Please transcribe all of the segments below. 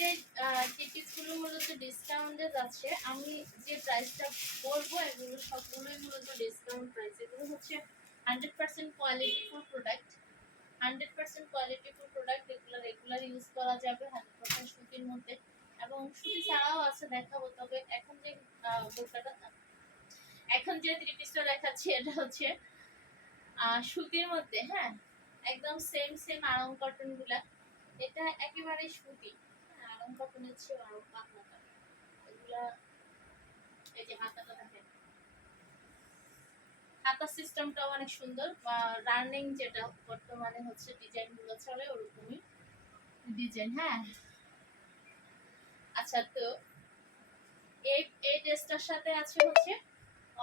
আমাদের এই টিকিটগুলো মূলত ডিসকাউন্টে যাচ্ছে। আমি যে প্রাইসটা বলবো এগুলো সবগুলোই মূলত ডিসকাউন্ট প্রাইস। এগুলো হচ্ছে 100% কোয়ালিটিফুল প্রোডাক্ট, 100% কোয়ালিটিফুল প্রোডাক্ট। এগুলো রেগুলার ইউজ করা যাবে 100% সুতির মধ্যে, এবং সুতি ছাড়াও আছে দেখাবো। তবে এখন যে থ্রি পিসটা দেখাচ্ছি এটা হচ্ছে সুতির মধ্যে, হ্যাঁ, একদম সেম আরং কটন গুলা। এটা একেবারে সুতি, আরং কটনের চেয়ে আরো পাতলা। এগুলা এই যে হাতাটা দেখেন, হাতা সিস্টেমটাও অনেক সুন্দর। রানিং যেটা বর্তমানে হচ্ছে ডিজাইন গুলো চলে ওরকমই ডিজাইন, হ্যাঁ। আচ্ছা, তো এই ড্রেসটার সাথে আছে হচ্ছে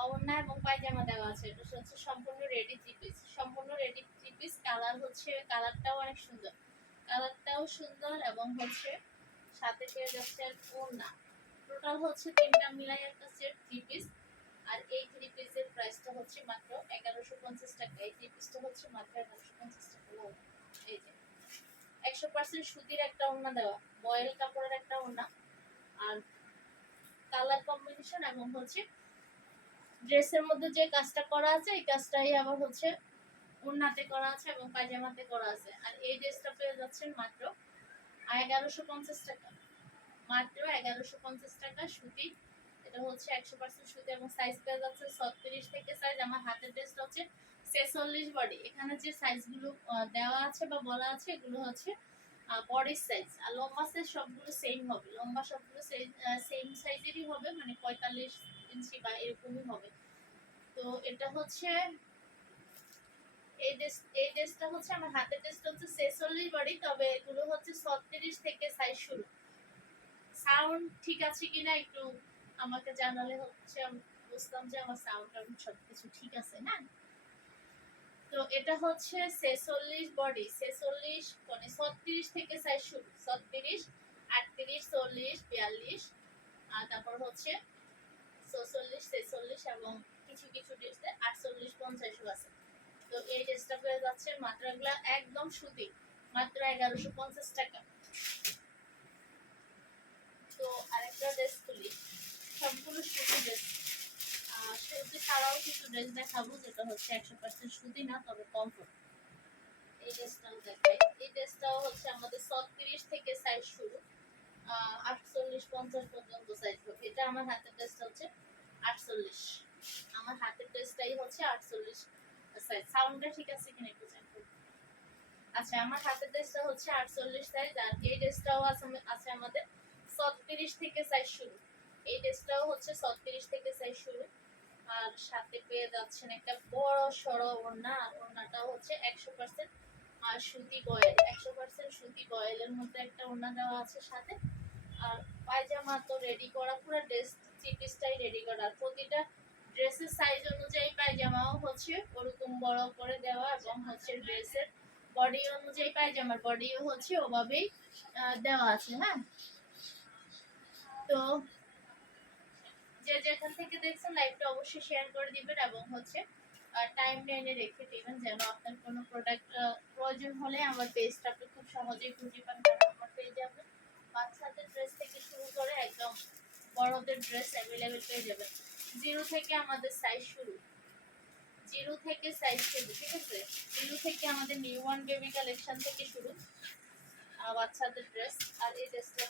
ওড়না এবং পায়জামা দেওয়া আছে। এটা হচ্ছে সম্পূর্ণ রেডি থ্রি পিস, সম্পূর্ণ রেডি থ্রি পিস। কালারটাও অনেক সুন্দর, কালারটাও সুন্দর, এবং হচ্ছে সাথে পেয়ে যাচ্ছে ওড়না। টোটাল হচ্ছে তিনটা মিলাই একটা সেট থ্রি পিস। আর এই থ্রি পিসের প্রাইসটা হচ্ছে মাত্র 1150 টাকা। এই থ্রি পিসটা হচ্ছে মাত্র 1150 টাকা। এই যে 100% সুতির একটা ওড়না দেওয়া, বয়েল কাপড়ের একটা ওড়না, আর কালার কম্বিনেশন এবং হচ্ছে ড্রেসের মধ্যে যে কাজটা করা আছে এই কাজটাই আবার হচ্ছে ওড়নাতে করা আছে এবং পায়জামাতে করা আছে। আর এই ড্রেসটা পেয়ে যাচ্ছেন মাত্র 1150 টাকা, মাত্র 1150 টাকা। সুতি, এটা হচ্ছে 100% সুতি, এবং সাইজ পেয়ে যাচ্ছে 36 থেকে সাইজ। আমার হাতের ড্রেসটা হচ্ছে 46 বডি। এখানে যে সাইজগুলো দেওয়া আছে বা বলা আছে এগুলো হচ্ছে বডির সাইজ, আর লম্বা সাইজ সবগুলো সেম হবে। লম্বা সবগুলো সেম সাইজেরই হবে, মানে 45 ইঞ্চি বা এরকমই হবে। তো এটা হচ্ছে এই ড্রেসটা হচ্ছে আমার হাতের ড্রেসটা হচ্ছে 46 বডি, তবে এগুলো হচ্ছে 36 থেকে সাইজ শুরু। সাউন্ড ঠিক আছে কিনা একটু আমাকে জানালে হচ্ছে আমি বুঝতাম যে আমার সাউন্ড সবকিছু ঠিক আছে, হ্যাঁ। তো এটা হচ্ছে 46 বডি, 46 মানে 36 থেকে সাইজ শুরু। 36, 38, 40, 42, আর তারপর হচ্ছে 46, 46, এবং কিছু কিছু ড্রেসে 48, 50 আছে। তো এই ড্রেসটা পেয়ে যাচ্ছে মাত্র, এগুলা একদম সুতি, মাত্র 1150 টাকা। তো আরেকটা ড্রেস খুলি, সবগুলো সুতি ড্রেস। সুতি ছাড়াও কিছু ড্রেস দেখাবো যেটা হচ্ছে 100% সুতি না, তবে কমফোর্ট। এই ড্রেসটাও দেখাই। এই ড্রেসটাও হচ্ছে আমাদের 36 থেকে সাইজ শুরু, 48, 50 পর্যন্ত সাইজ হবে। এটা আমার হাতের ড্রেসটা হচ্ছে 48, আমার হাতের ড্রেসটাই হচ্ছে 48 সাইজ। সাউন্ডটা ঠিক আছে কিনা একটু চেক করুন। আচ্ছা, আমার হাতের ড্রেসটা হচ্ছে 48 সাইজ, আর এই ড্রেসটাও আছে আমাদের 36 থেকে সাইজ শুরু। এই ড্রেসটাও হচ্ছে 36 থেকে সাইজ শুরু, আর সাথে পেয়ে যাচ্ছেন একটা বড় সড়ো ওড়না। ওড়নাটাও হচ্ছে 100% সুতি বয়েল, 100% সুতি বয়েলের মধ্যে একটা ওড়না দেওয়া আছে সাথে। আর পায়জামা তো রেডি করা, পুরো ড্রেস থ্রি পিসটাই রেডি করা। আর প্রতিটা ড্রেসের সাইজ অনুযায়ী পায়জামাও হচ্ছে ওরকম বড় করে দেওয়া, এবং হচ্ছে ড্রেসের বডি অনুযায়ী পায়জামার বডিও হচ্ছে ওভাবেই দেওয়া আছে, হ্যাঁ। তো যে যেখান থেকে দেখছেন লাইভটা অবশ্যই শেয়ার করে দিবেন, এবং হচ্ছে টাইম লাইনে রেখে দিবেন, যেন আপনার কোনো প্রোডাক্ট প্রয়োজন হলে আমার পেজটা আপনি খুব সহজেই খুঁজে পান। কারণ আমার পেজে আপনি বাচ্চাদের ড্রেস থেকে শুরু করে একদম বড়দের ড্রেস অ্যাভেলেবেল পেয়ে যাবেন। 0 থেকে আমাদের সাইজ শুরু, 0 থেকে সাইজ শুরু, ঠিক আছে। 0 থেকে আমাদের নিউ ওয়ান বেবি কালেকশন থেকে শুরু বাচ্চাদের ড্রেস। আর এই ড্রেসটা,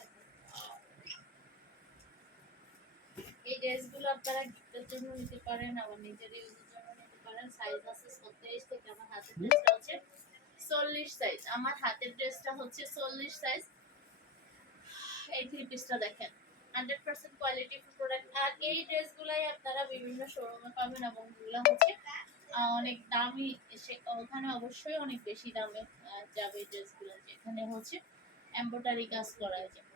এই ড্রেসগুলো আপনারা গিফটের জন্য নিতে পারেন, আবার নিজের ইউজের জন্য নিতে পারেন। সাইজ আছে 36 থেকে, আমার হাতের ড্রেসটা হচ্ছে 40 সাইজ, আমার হাতের ড্রেসটা হচ্ছে 40 সাইজ। এই থ্রি পিসটা দেখেন, 100% কোয়ালিটি প্রোডাক্ট। আর এই ড্রেসগুলাই আপনারা বিভিন্ন শোরুমে পাবেন, এবং এগুলো হচ্ছে অনেক দামি, ওখানে অবশ্যই অনেক বেশি দামে যাবে ড্রেসগুলো, যেখানে হচ্ছে এমব্রয়ডারি কাজ করা যায়,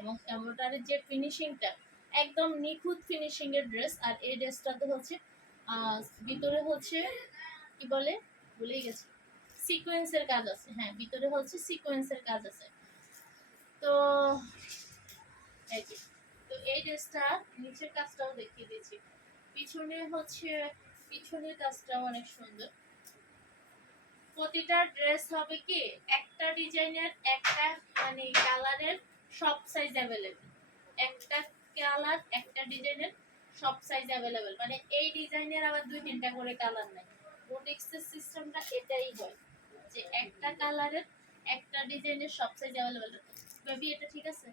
এবং এমব্রয়ডারির যে ফিনিশিংটা একদম নিখুঁত ফিনিশিং এর ড্রেস। আর এই ড্রেসটাতে হচ্ছে ভিতরে হচ্ছে কি বলে ভুলেই গেছি, সিকোয়েন্সের কাজ আছে, হ্যাঁ, ভিতরে হচ্ছে সিকোয়েন্সের কাজ আছে। তো এই যে, তো এই ড্রেসটা নিচের কাজটাও দেখিয়ে দিয়েছি, পিছনে হচ্ছে পিছনের কাজটাও অনেক সুন্দর। প্রতিটা ড্রেস হবে কি একটা ডিজাইনের, একটা মানে কালারের সব সাইজ অ্যাভেলেবেল, একটা কালার একটা ডিজাইনের সব সাইজ অ্যাভেলেবেল, মানে এই ডিজাইনের আবার 2-3টা করে কালার নাই। বুটিক্সের সিস্টেমটা এটাই হয় যে একটা কালারের একটা ডিজাইনের সব সাইজ অ্যাভেলেবেল। বেবি এটা ঠিক আছে?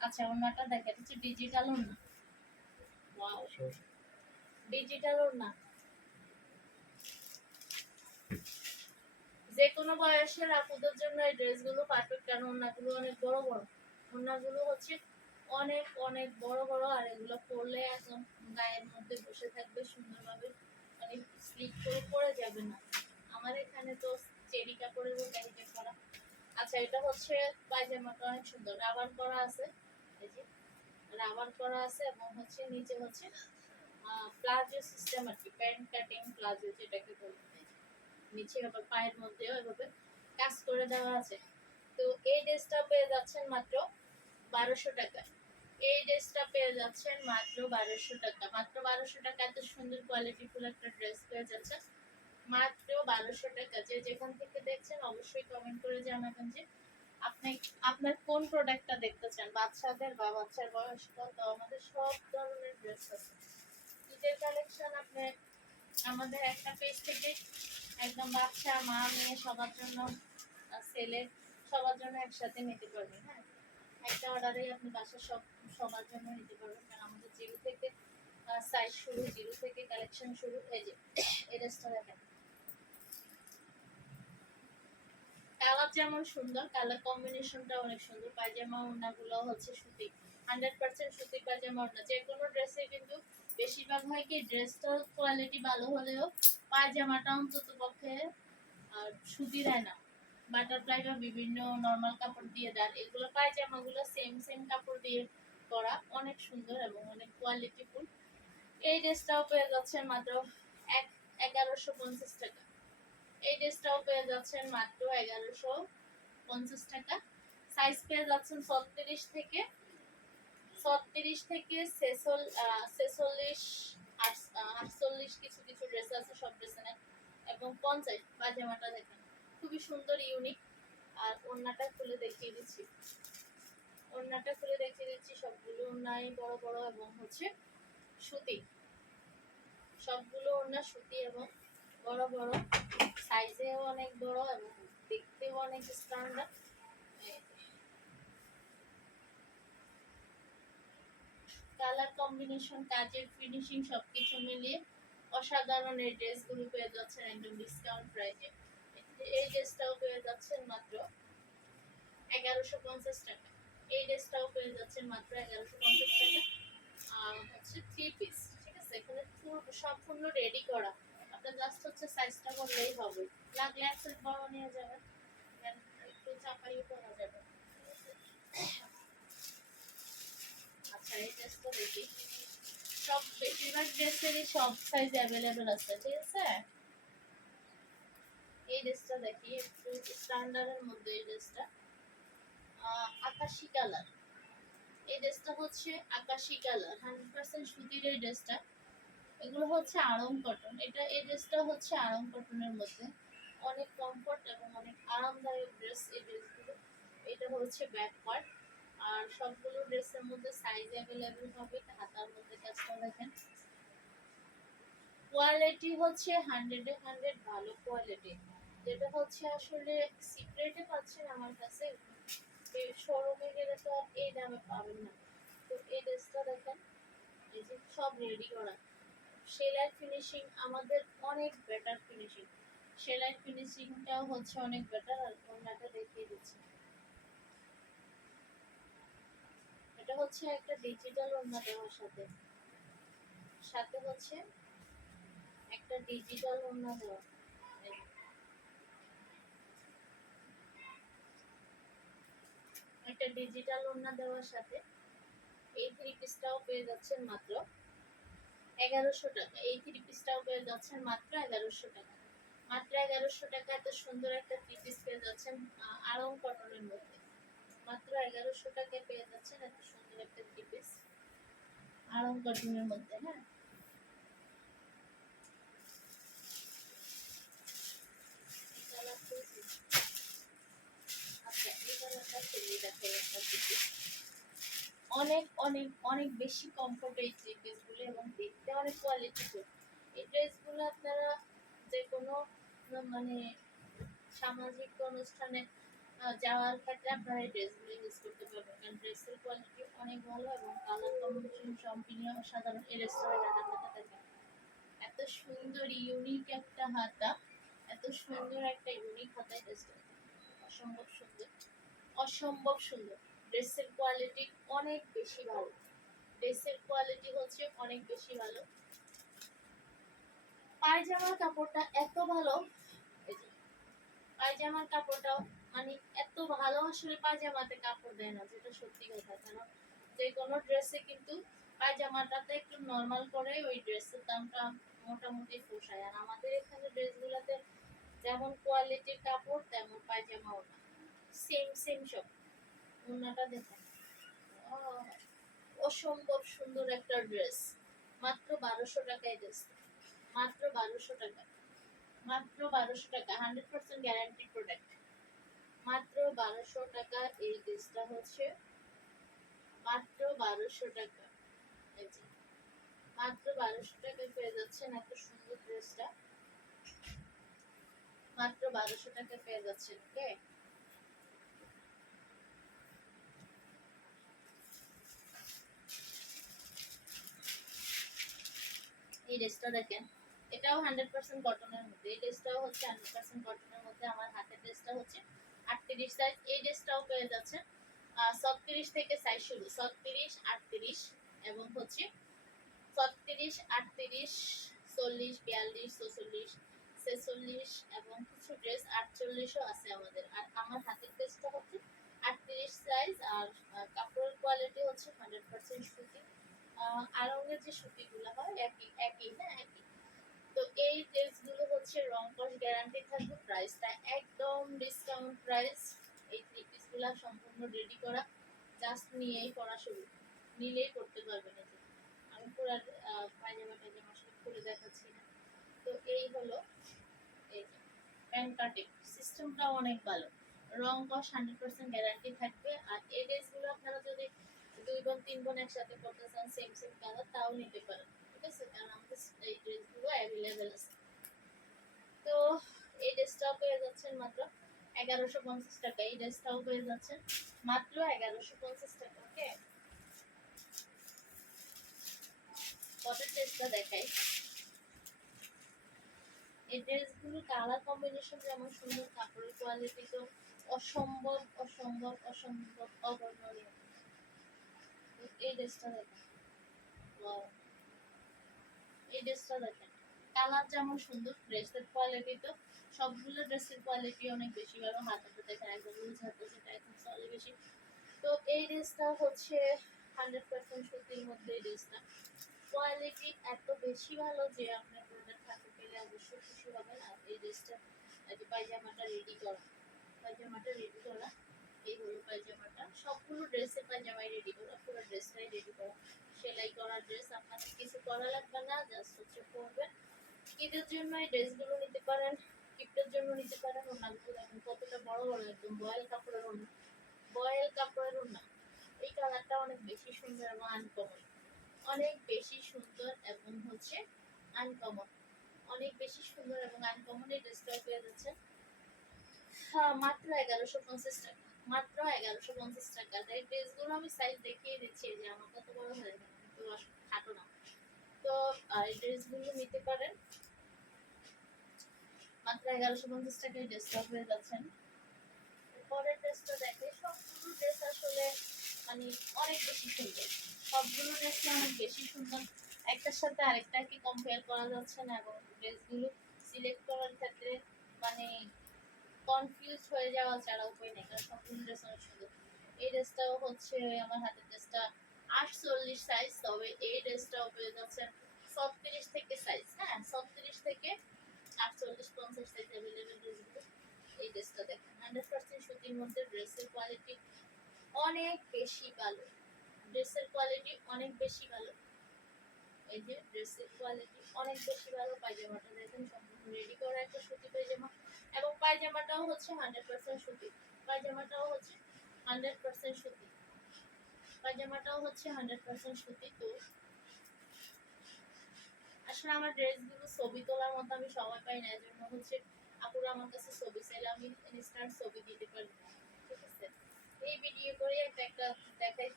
আচ্ছা ওনাটা দেখেন, হচ্ছে ডিজিটাল ওনা। ওয়াও, ডিজিটাল ওনা। যে কোনো বয়সের আপুদের জন্য এই ড্রেসগুলো পারফেক্ট, কারণ ওনাগুলো অনেক বড় বড়, ওনাগুলো হচ্ছে অনেক অনেক বড় বড়, আর এগুলো পরলে একদম গায়ের মধ্যে বসে থাকবে সুন্দরভাবে, মানে স্লিপ করে পরে যাবে না। আমার এখানে তো চেরি কাপড়ের ক্যারিটা করা। আচ্ছা এটা হচ্ছে পায়জামাটা অনেক সুন্দর, রাবার করা আছে, এই যে রাবার করা আছে, এবং হচ্ছে নিচে হচ্ছে প্লাজো সিস্টেম আর কি, প্যান্ট কাটিং প্লাজো যেটাকে বলে, নিচে আবার পায়ের মধ্যেও এভাবে কাজ করে দেওয়া আছে। তো এই ড্রেসটা পেয়ে যাচ্ছেন মাত্র 1200 টাকা। এই ড্রেসটা পেয়ে যাচ্ছেন মাত্র 1200 টাকা। মাত্র 1200 টাকা এত সুন্দর কোয়ালিটিফুল একটা ড্রেস পেয়ে যাচ্ছেন মাত্র 1200 টাকা। যে যেখান থেকে দেখছেন অবশ্যই কমেন্ট করে জানাবেন যে আপনি আপনার কোন প্রোডাক্টটা দেখতে চান, বাচ্চাদের বা বাচ্চার বয়স কত। আমাদের সব ধরনের ড্রেস আছে, ঈদের কালেকশন আপনি আমাদের একটা পেজ থেকে একদম বাচ্চা মা মেয়ে সবার জন্য, ছেলে সবার জন্য একসাথে নিতে পারবেন। হ্যাঁ, একটা অর্ডারেই আপনি বাসার সবার জন্য নিতে পারবেন, কারণ আমাদের জিরো থেকে সাইজ শুরু, জিরো থেকে কালেকশন শুরু। এই যে এই ড্রেসটা দেখেন, কালার যেমন সুন্দর, কালার কম্বিনেশনটা অনেক সুন্দর। পায়জামা ওড়নাগুলো হচ্ছে সুতি, 100% সুতি পায়জামা ওড়না। যে কোনো ড্রেসে কিন্তু বেশিরভাগ হয় কি ড্রেসটার কোয়ালিটি ভালো হলেও পায়জামাটা অন্তত পক্ষে আর সুতি দেয় না, বাটারফ্লাই বা বিভিন্ন নর্মাল কাপড় দিয়ে দেয়। এগুলো পায়জামাগুলো সেম সেম কাপড় দিয়ে করা, অনেক সুন্দর এবং অনেক কোয়ালিটিফুল। এই ড্রেসটাও পেয়ে যাচ্ছেন মাত্র 1150 টাকা। এই ড্রেসটাও পেয়ে যাচ্ছেন মাত্র 1150 টাকা। সাইজ পেয়ে যাচ্ছেন 36 থেকে 46, 48 কিছু কিছু ড্রেস আছে, সব ড্রেসে নেই, এবং 50। পায়জামাটা দেখেন খুবই সুন্দর ইউনিক। আর ওড়নাটা খুলে দেখিয়ে দিচ্ছি, ওড়নাটা খুলে দেখিয়ে দিচ্ছি। সবগুলো ওড়নাই বড় বড় এবং হচ্ছে সুতি, সবগুলো ওড়না সুতি এবং বড় বড়, সাইজেও অনেক বড় এবং দেখতেও অনেক স্ট্যান্ডার্ড। কালার কম্বিনেশন, কাজের ফিনিশিং সবকিছু মিলিয়ে অসাধারণ এই ড্রেসগুলো পেয়ে যাচ্ছেন একদম ডিসকাউন্ট প্রাইসে। এই ড্রেসটাও পেয়ে যাচ্ছেন মাত্র 1150 টাকা। এই ড্রেসটাও পেয়ে যাচ্ছেন মাত্র 1150 টাকা। আর হচ্ছে 3 পিস, ঠিক আছে, এখানে সম্পূর্ণ রেডি করা, আপনার জাস্ট হচ্ছে সাইজটা বললেই হবে, লাগলে একটা বড় নিয়ে যাবেন, একটু চাপাইও করা যাবে। আচ্ছা এই ড্রেসটা দেখি, সব বেশিরভাগ ড্রেসেরই সব সাইজ অ্যাভেলেবেল আছে, ঠিক আছে। এই ড্রেসটা দেখি, একটু স্ট্যান্ডার্ডের মধ্যে এই ড্রেসটা, আকাশি কালার। এই ড্রেসটা হচ্ছে আকাশি কালার, 100% সুতির এই ড্রেসটা। এগুলো হচ্ছে আড়ং কটন, এই ড্রেসটা হচ্ছে আড়ং কটনের মধ্যে, অনেক কমফোর্ট এবং অনেক আরামদায়ক ড্রেস এই ড্রেসগুলো। এটা হচ্ছে ব্যাক পার্ট, আর সবগুলো ড্রেসের মধ্যে সাইজ অ্যাভেলেবেল হবে। হাতার মধ্যে কাজটা দেখেন, কোয়ালিটি হচ্ছে 100-এ 100 ভালো কোয়ালিটি, যেটা হচ্ছে আসলে সিক্রেটে পাচ্ছেন আমার কাছে, শোরুমে গেলে তো এই দামে পাবেন না। তো এই ড্রেসটা দেখেন, এই যে সব রেডি করা, সেলাই ফিনিশিং আমাদের অনেক বেটার ফিনিশিং, সেলাই ফিনিশিংটাও হচ্ছে অনেক বেটার। আর ওড়নাটা দেখিয়ে দিচ্ছি, এটা হচ্ছে একটা ডিজিটাল ওড়না দেওয়ার সাথে, সাথে হচ্ছে একটা ডিজিটাল ওড়না দেওয়া, একটা ডিজিটাল ওড়না দেওয়ার সাথে এই 3 পিসটাও পেয়ে যাচ্ছেন মাত্র 1100 টাকা। এই 3 পিসটাও পেয়ে যাচ্ছেন মাত্র 1100 টাকা। মাত্র 1100 টাকা এত সুন্দর একটা 3 পিস পেয়ে যাচ্ছেন আড়ং কটনের মধ্যে। মাত্র 1100 টাকায় পেয়ে যাচ্ছেন এত সুন্দর একটা 3 পিস আড়ং কটনের মধ্যে। হ্যাঁ, আচ্ছা করতেছি। অনেক অনেক অনেক বেশি কমফোর্ট এই ড্রেসগুলো এবং দেখতে অনেক কোয়ালিটিফুল। এই ড্রেসগুলো আপনারা যে কোনো মানে সামাজিক অনুষ্ঠানে যাওয়ার ক্ষেত্রে আপনারা এই ড্রেসগুলো ইউজ করতে পারবেন, কারণ ড্রেসের কোয়ালিটি অনেক ভালো এবং কালার কম্বিনেশন সম্পূর্ণ অসাধারণ। এই রেস্টুরেন্টের হাতাটা দেখেন, এত সুন্দর ইউনিক একটা হাতা, এত সুন্দর একটা ইউনিক হাতা। এই ড্রেসটা অসম্ভব সুন্দর, অসম্ভব সুন্দর। ড্রেসের কোয়ালিটি অনেক বেশি ভালো, ড্রেসের কোয়ালিটি হচ্ছে অনেক বেশি ভালো। পায়জামার কাপড়টা এত ভালো, এই যে পায়জামার কাপড়টাও মানে এত ভালো, আসলে পায়জামাতে কাপড় দেয় না, যেটা সত্যি কথা। কারণ যে কোনো ড্রেসে কিন্তু পায়জামাটাতে একটু নর্মাল করে ওই ড্রেসের দামটা মোটামুটি পোষায়। আর আমাদের এখানে ড্রেসগুলোতে যেমন কোয়ালিটির কাপড় তেমন পায়জামাও না, সেম সেম সব। ওড়নাটা দেখেন, অসম্ভব সুন্দর একটা ড্রেস, মাত্র 1200 টাকায় ড্রেস, মাত্র 1200 টাকা, মাত্র 1200 টাকা, 100% গ্যারান্টি প্রোডাক্ট। মাত্র 1200 টাকা এই ড্রেসটা হচ্ছে, মাত্র 1200 টাকা। এই যে মাত্র 1200 টাকায় পেয়ে যাচ্ছেন এত সুন্দর ড্রেসটা, মাত্র 1200 টাকায় পেয়ে যাচ্ছেন। ওকে, এই ড্রেসটা দেখেন, এটাও 100% কটনের মধ্যে, এই ড্রেসটাও হচ্ছে 100% কটনের মধ্যে। আমার হাতের ড্রেসটা হচ্ছে 38 সাইজ, এই ড্রেসটাও পেয়ে যাচ্ছে 36 থেকে সাইজ শুরু, 36, 38 এবং হচ্ছে 36, 38, 40, 42, 44, 46 এবং কিছু ড্রেস 48ও আছে আমাদের। আর আমার হাতের ড্রেসটা হচ্ছে 38 সাইজ, আর কাপড়ের কোয়ালিটি হচ্ছে 100% সুতি। আড়ঙের যে সুতিগুলো হয় একই একই, হ্যাঁ একই। তো এই ড্রেসগুলো হচ্ছে রং কস গ্যারান্টি থাকবে। প্রাইসটা একদম ডিসকাউন্ট প্রাইস। এই থ্রি পিসগুলো সম্পূর্ণ রেডি করা, জাস্ট নিয়েই পরা শুরু, নিলেই করতে পারবেন। আমি পুরো পায়জামা টাইজামা সব খুলে দেখাচ্ছি না। তো এই হলো, এই যে প্যান্ট কাটিং সিস্টেমটা অনেক ভালো, রং কস 100% গ্যারান্টি থাকবে। আর এই ড্রেসগুলো আপনারা যদি 2 বোন 3 বোন একসাথে করতে চান সেম সেম কালার, তাও নিতে পারেন, ঠিক আছে, কারণ আমাদের এই ড্রেসগুলো অ্যাভেলেবেল আছে। তো এই ড্রেসটাও পেয়ে যাচ্ছেন মাত্র 1150 টাকা, এই ড্রেসটাও পেয়ে যাচ্ছেন মাত্র 1150 টাকা। ওকে, পরের ড্রেসটা দেখাই। এই ড্রেসগুলো কালার কম্বিনেশন যেমন সুন্দর, কাপড়ের কোয়ালিটি তো অসম্ভব অসম্ভব অসম্ভব অবর্ণনীয়। এই ড্রেসটা দেখেন, ওয়াও, এই ড্রেসটা দেখেন, কালার যেমন সুন্দর, ড্রেসের কোয়ালিটি তো সবগুলো ড্রেসের কোয়ালিটি অনেক বেশি ভালো। হাতাটা দেখেন একদম লুজ হাতা, সেটা একদম চলে বেশি। তো এই ড্রেসটা হচ্ছে 100% সুতির মধ্যে। এই ড্রেসটা কোয়ালিটি এত বেশি ভালো যে আপনার প্রোডাক্ট হাতে পেলে অবশ্যই খুশি হবেন। আর এই ড্রেসটা, যে পায়জামাটা রেডি করা, পায়জামাটা রেডি করা, এই হলো পায়জামাটা। সবগুলো ড্রেসের পায়জামাই রেডি করা, পুরো ড্রেসটাই রেডি করা, সেলাই করা ড্রেস, আপনাদের কিছু করা লাগবে না, জাস্ট হচ্ছে পরবেন। ঈদের জন্য এই ড্রেসগুলো নিতে পারেন, গিফটের জন্য নিতে পারেন। ওনাগুলো দেখেন কতটা বড় বড়, একদম বয়েল কাপড়ের ওড়না, বয়েল কাপড়ের ওড়না। এই কালারটা অনেক বেশি সুন্দর এবং আনকমন, অনেক বেশি সুন্দর এবং হচ্ছে আনকমন, অনেক বেশি সুন্দর এবং আনকমন। এই ড্রেসটা পেয়ে যাচ্ছে মাত্র 1150 টাকা, মাত্র 1150 টাকা। এই ড্রেসগুলো আমি সাইজ দেখিয়ে দিচ্ছি যে আমার কত বড় হয়ে গেছে, কিন্তু খাটো না। তো এই ড্রেসগুলো নিতে পারেন মাত্র 1150 টাকায়। ড্রেসটা পেয়ে যাচ্ছেন। পরের ড্রেসটা দেখে, সবগুলো ড্রেস আসলে মানে অনেক বেশি সুন্দর, সবগুলো ড্রেস অনেক বেশি সুন্দর, একটার সাথে আরেকটাকে কম্পেয়ার করা যাচ্ছে না। এবং ড্রেসগুলো সিলেক্ট করার ক্ষেত্রে মানে কনফিউজ হয়ে যাওয়া ছাড়া উপায় নেই, কারণ সবগুলো ড্রেস অনেক সুন্দর। এই ড্রেসটাও হচ্ছে আমার হাতের ড্রেসটা 48 সাইজ, তবে এই ড্রেসটাও পেয়ে যাচ্ছে 36 থেকে সাইজ, হ্যাঁ 36 থেকে 48, 50 সাইজ অ্যাভেলেবেল ড্রেসগুলো। এই ড্রেসটা দেখেন, 100% সুতির মধ্যে, ড্রেসের কোয়ালিটি অনেক বেশি ভালো, ড্রেসের কোয়ালিটি অনেক বেশি ভালো। এই যে ড্রেসের কোয়ালিটি অনেক বেশি ভালো। পায়জামাটা দেখেন, সম্পূর্ণ রেডি করা একটা সুতি পায়জামা, এবং পায়জামাটাও হচ্ছে 100% সুতি, পায়জামাটাও হচ্ছে 100% সুতি। পায়জামাটাও হচ্ছে 100% সুতি। তো আসলে আমার ড্রেসগুলো ছবি তোলার মতো আমি সময় পাই না, এজন্য হচ্ছে আপুরা আমার কাছে ছবি চাইলে আমি ইনস্ট্যান্ট ছবি দিতে পারি না, ঠিক আছে। এই ভিডিও করে একটা একটা দেখাই,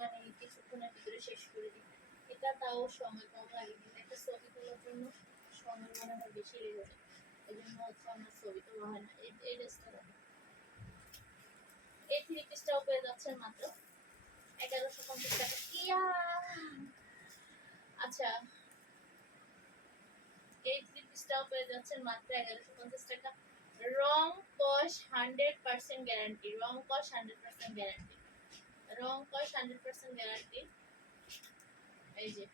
মানে কিছুক্ষণের ভিতরে শেষ করে দিই। এটা তাও সময় কম লাগে, কিন্তু একটা ছবি তোলার জন্য সময় মনে হয় বেশি লেগে যায়, এই জন্য হচ্ছে আমার ছবি তোলা হয় না। এই ড্রেসটা দেখো, এই থ্রি পিসটাও পেয়ে যাচ্ছেন মাত্র 1150 টাকা। ইয়া আচ্ছা, এই থ্রি পিসটাও পেয়ে যাচ্ছেন মাত্র 1150 টাকা। রং কস 100% গ্যারান্টি, রং কস 100% গ্যারান্টি, রং কস 100% গ্যারান্টি। এই যে,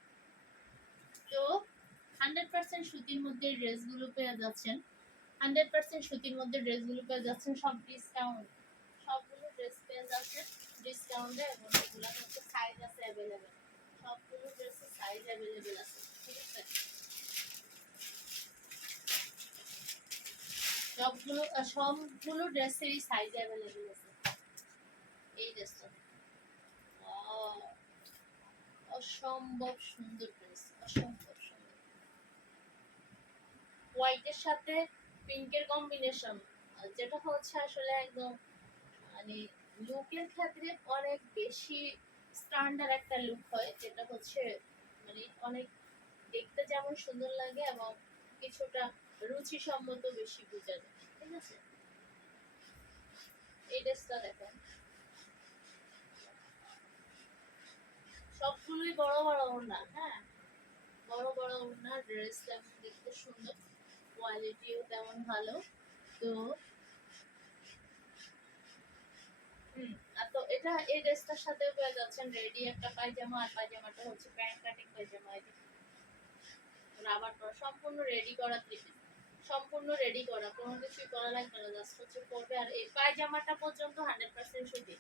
তো 100% সুতির মধ্যে ড্রেসগুলো পেয়ে যাচ্ছেন, 100% সুতির মধ্যে ড্রেসগুলো পেয়ে যাচ্ছেন সব ডিসকাউন্ট, সবগুলো ড্রেস পেয়ে যাচ্ছেন ডিসকাউন্টে, এবং এগুলো হচ্ছে সাইজ আছে অ্যাভেলেবেল, সবগুলো ড্রেসের সাইজ অ্যাভেলেবেল আছে, ঠিক আছে। সবগুলো ড্রেসেরই সাইজ অ্যাভেলেবেল আছে। এই ড্রেসটা অসম্ভব সুন্দর ড্রেস, অসম্ভব সুন্দর। হোয়াইটের সাথে পিঙ্কের কম্বিনেশন, যেটা হচ্ছে আসলে একদম মানে লুকের ক্ষেত্রে অনেক বেশি স্ট্যান্ডার্ড একটা লুক হয়, যেটা হচ্ছে মানে অনেক দেখতে যেমন সুন্দর লাগে এবং কিছুটা রুচিসম্মত বেশি বোঝা যায়, ঠিক আছে। এই ড্রেসটা দেখেন, সবগুলোই বড় বড় ওড়না, হ্যাঁ বড় বড় ওড়না, ড্রেস তেমন দেখতে সুন্দর, কোয়ালিটিও তেমন ভালো। তো আর তো এটা এই ড্রেসটার সাথেও পেয়ে যাচ্ছেন রেডি একটা পায়জামা, আর পায়জামাটা হচ্ছে প্যান্ট কাটিং পায়জামা, এই যে রাবার করা, সম্পূর্ণ রেডি করা থ্রি পিস, সম্পূর্ণ রেডি করা, কোনো কিছুই করা লাগবে না, জাস্ট হচ্ছে পরবে। আর এই পায়জামাটা পর্যন্ত 100% সুতি।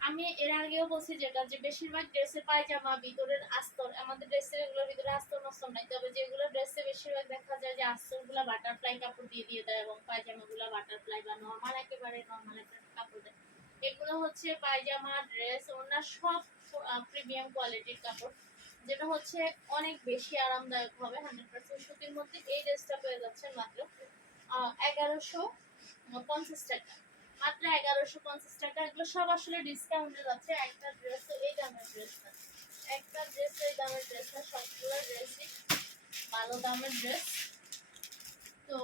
আমি এর আগেও বলছি যেটা, যে বেশিরভাগ ড্রেসের পায়জামা ভিতরের আস্তর, আমাদের ড্রেসের এগুলোর ভিতরে আস্তর মাস্তর নাই, তবে যেগুলো ড্রেসে বেশিরভাগ দেখা যায় যে আস্তরগুলো বাটারফ্লাই কাপড় দিয়ে দিয়ে দেয়, এবং পায়জামাগুলো বাটারফ্লাই বা নর্মাল একেবারে নর্মাল একটা কাপড় দেয়। এগুলো হচ্ছে পায়জামা, ড্রেস, ওড়না সব প্রিমিয়াম কোয়ালিটির কাপড়, যেটা হচ্ছে অনেক বেশি আরামদায়ক হবে 100% সুতির মধ্যে। এই ড্রেসটা পেয়ে যাচ্ছেন মাত্র 1150 টাকা, মাত্র 1150 টাকা। এগুলো সব আসলে ডিসকাউন্টে যাচ্ছে। একটা ড্রেস এই দামের ড্রেস না, একটা ড্রেস এই দামের ড্রেস না, সবগুলো ড্রেসই ভালো দামের ড্রেস। তো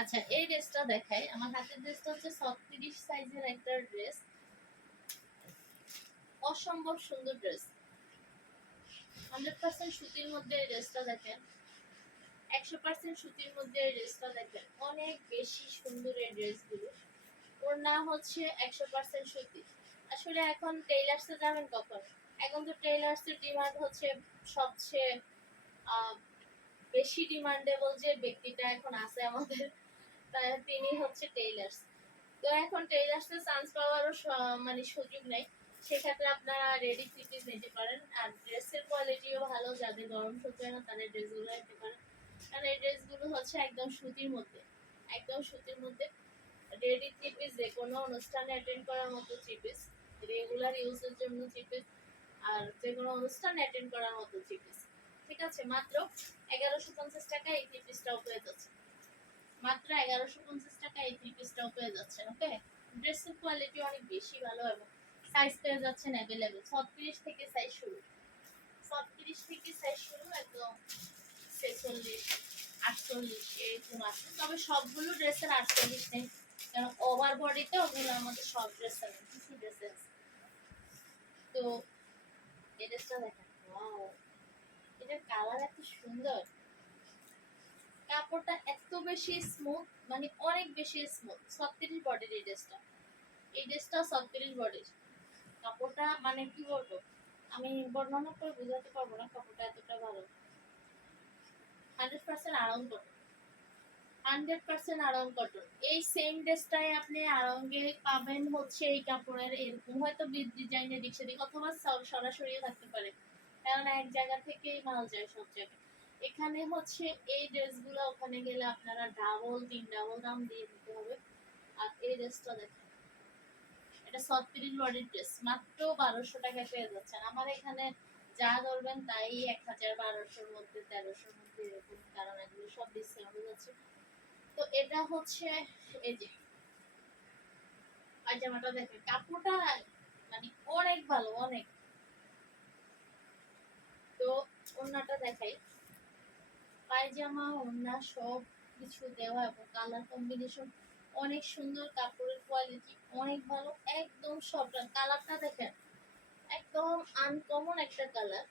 আচ্ছা, এই ড্রেসটা দেখাই, আমার হাতের ড্রেসটা হচ্ছে 36 সাইজের একটা ড্রেস, অসম্ভব সুন্দর ড্রেস, 100% সুতির মধ্যে এই ড্রেসটা দেখেন, 100% সুতির মধ্যে এই ড্রেসটা দেখেন, অনেক বেশি সুন্দর এই ড্রেসগুলো। ওর নাম হচ্ছে 100% সুতি। আসলে এখন টেইলার্সে যাবেন কখন, এখন তো টেইলার্সের ডিমান্ড হচ্ছে সবচেয়ে বেশি ডিমান্ডেবল যে ব্যক্তিটা এখন আছে আমাদের, তিনি হচ্ছে টেইলার্স। তো এখন টেইলার্সে চান্স পাওয়ারও মানে সুযোগ নেই, সেক্ষেত্রে আপনারা রেডি থ্রি পিস নিতে পারেন। আর ড্রেসের কোয়ালিটিও ভালো, যাদের গরম সহ্য হয় না তাদের ড্রেসগুলো নিতে পারেন, কারণ এই ড্রেসগুলো হচ্ছে একদম সুতির মধ্যে, একদম সুতির মধ্যে রেডি থ্রি পিস, যে কোনো অনুষ্ঠানে অ্যাটেন্ড করার মতো থ্রি পিস, রেগুলার ইউজের জন্য থ্রি পিস, আর যে কোনো অনুষ্ঠানে অ্যাটেন্ড করার মতো থ্রি পিস, ঠিক আছে। মাত্র 1150 টাকা এই থ্রি পিসটাও পেয়ে যাচ্ছে, মাত্র 1150 টাকা এই থ্রি পিসটাও পেয়ে যাচ্ছেন, ওকে। ড্রেসের কোয়ালিটি অনেক বেশি ভালো, এবং সাইজ পেয়ে যাচ্ছেন অ্যাভেলেবেল, 36 থেকে সাইজ শুরু, 36 থেকে সাইজ শুরু, একদম 46 48 এরকম আছে, তবে সবগুলো ড্রেসের 48 নেই, কারণ ওভার বডিতে ওগুলো আমাদের সব ড্রেসের কিছু ড্রেসের আছে। তো এই ড্রেসটা দেখেন, ওয়াও, এটার কালার এত সুন্দর, কাপড়টা এত বেশি স্মুথ, মানে অনেক বেশি স্মুথ, 36 বডির এই ড্রেসটা, এই ড্রেসটা 36 বডির, কাপড়টা মানে কি বলবো, আমি বর্ণনা করে বোঝাতে পারবো না, কাপড়টা এতটা ভালো, 100% আরাম কটন, 100% আরাম কটন। এই সেম ড্রেসটাই আপনি আরামে পাবেন হচ্ছে এই কাপড়ের এরকম হয়তো ডিজাইনের দিক সেদিক, অথবা সরাসরি থাকতে পারে, কারণ এক জায়গা থেকেই মাল যায় সব জায়গায়। এখানে হচ্ছে এই ড্রেসগুলো ওখানে গেলে আপনারা ডাবল 3 ডাবল দাম দিয়ে দিতে হবে, আর এই ড্রেসটা দেখেন, এটা 36 বডির ড্রেস, মাত্র 1200 টাকায় পেয়ে যাচ্ছেন আমার এখানে। যা ধরবেন তাই 1000, 1200-র মধ্যে, 1300-র মধ্যে এরকম, কারণ এগুলো সব ডিসকাউন্টে যাচ্ছে। তো এটা হচ্ছে এই যে পায়জামাটা দেখেন, কাপড়টা মানে অনেক ভালো, অনেক। তো ওড়নাটা দেখাই, পায়জামা ওড়না সব কিছু দেওয়া এবং কালার কম্বিনেশন অনেক সুন্দর, কাপড়ের কোয়ালিটি অনেক ভালো, একদম সব। কালারটা দেখেন, একদম আনকমন একটা কালার,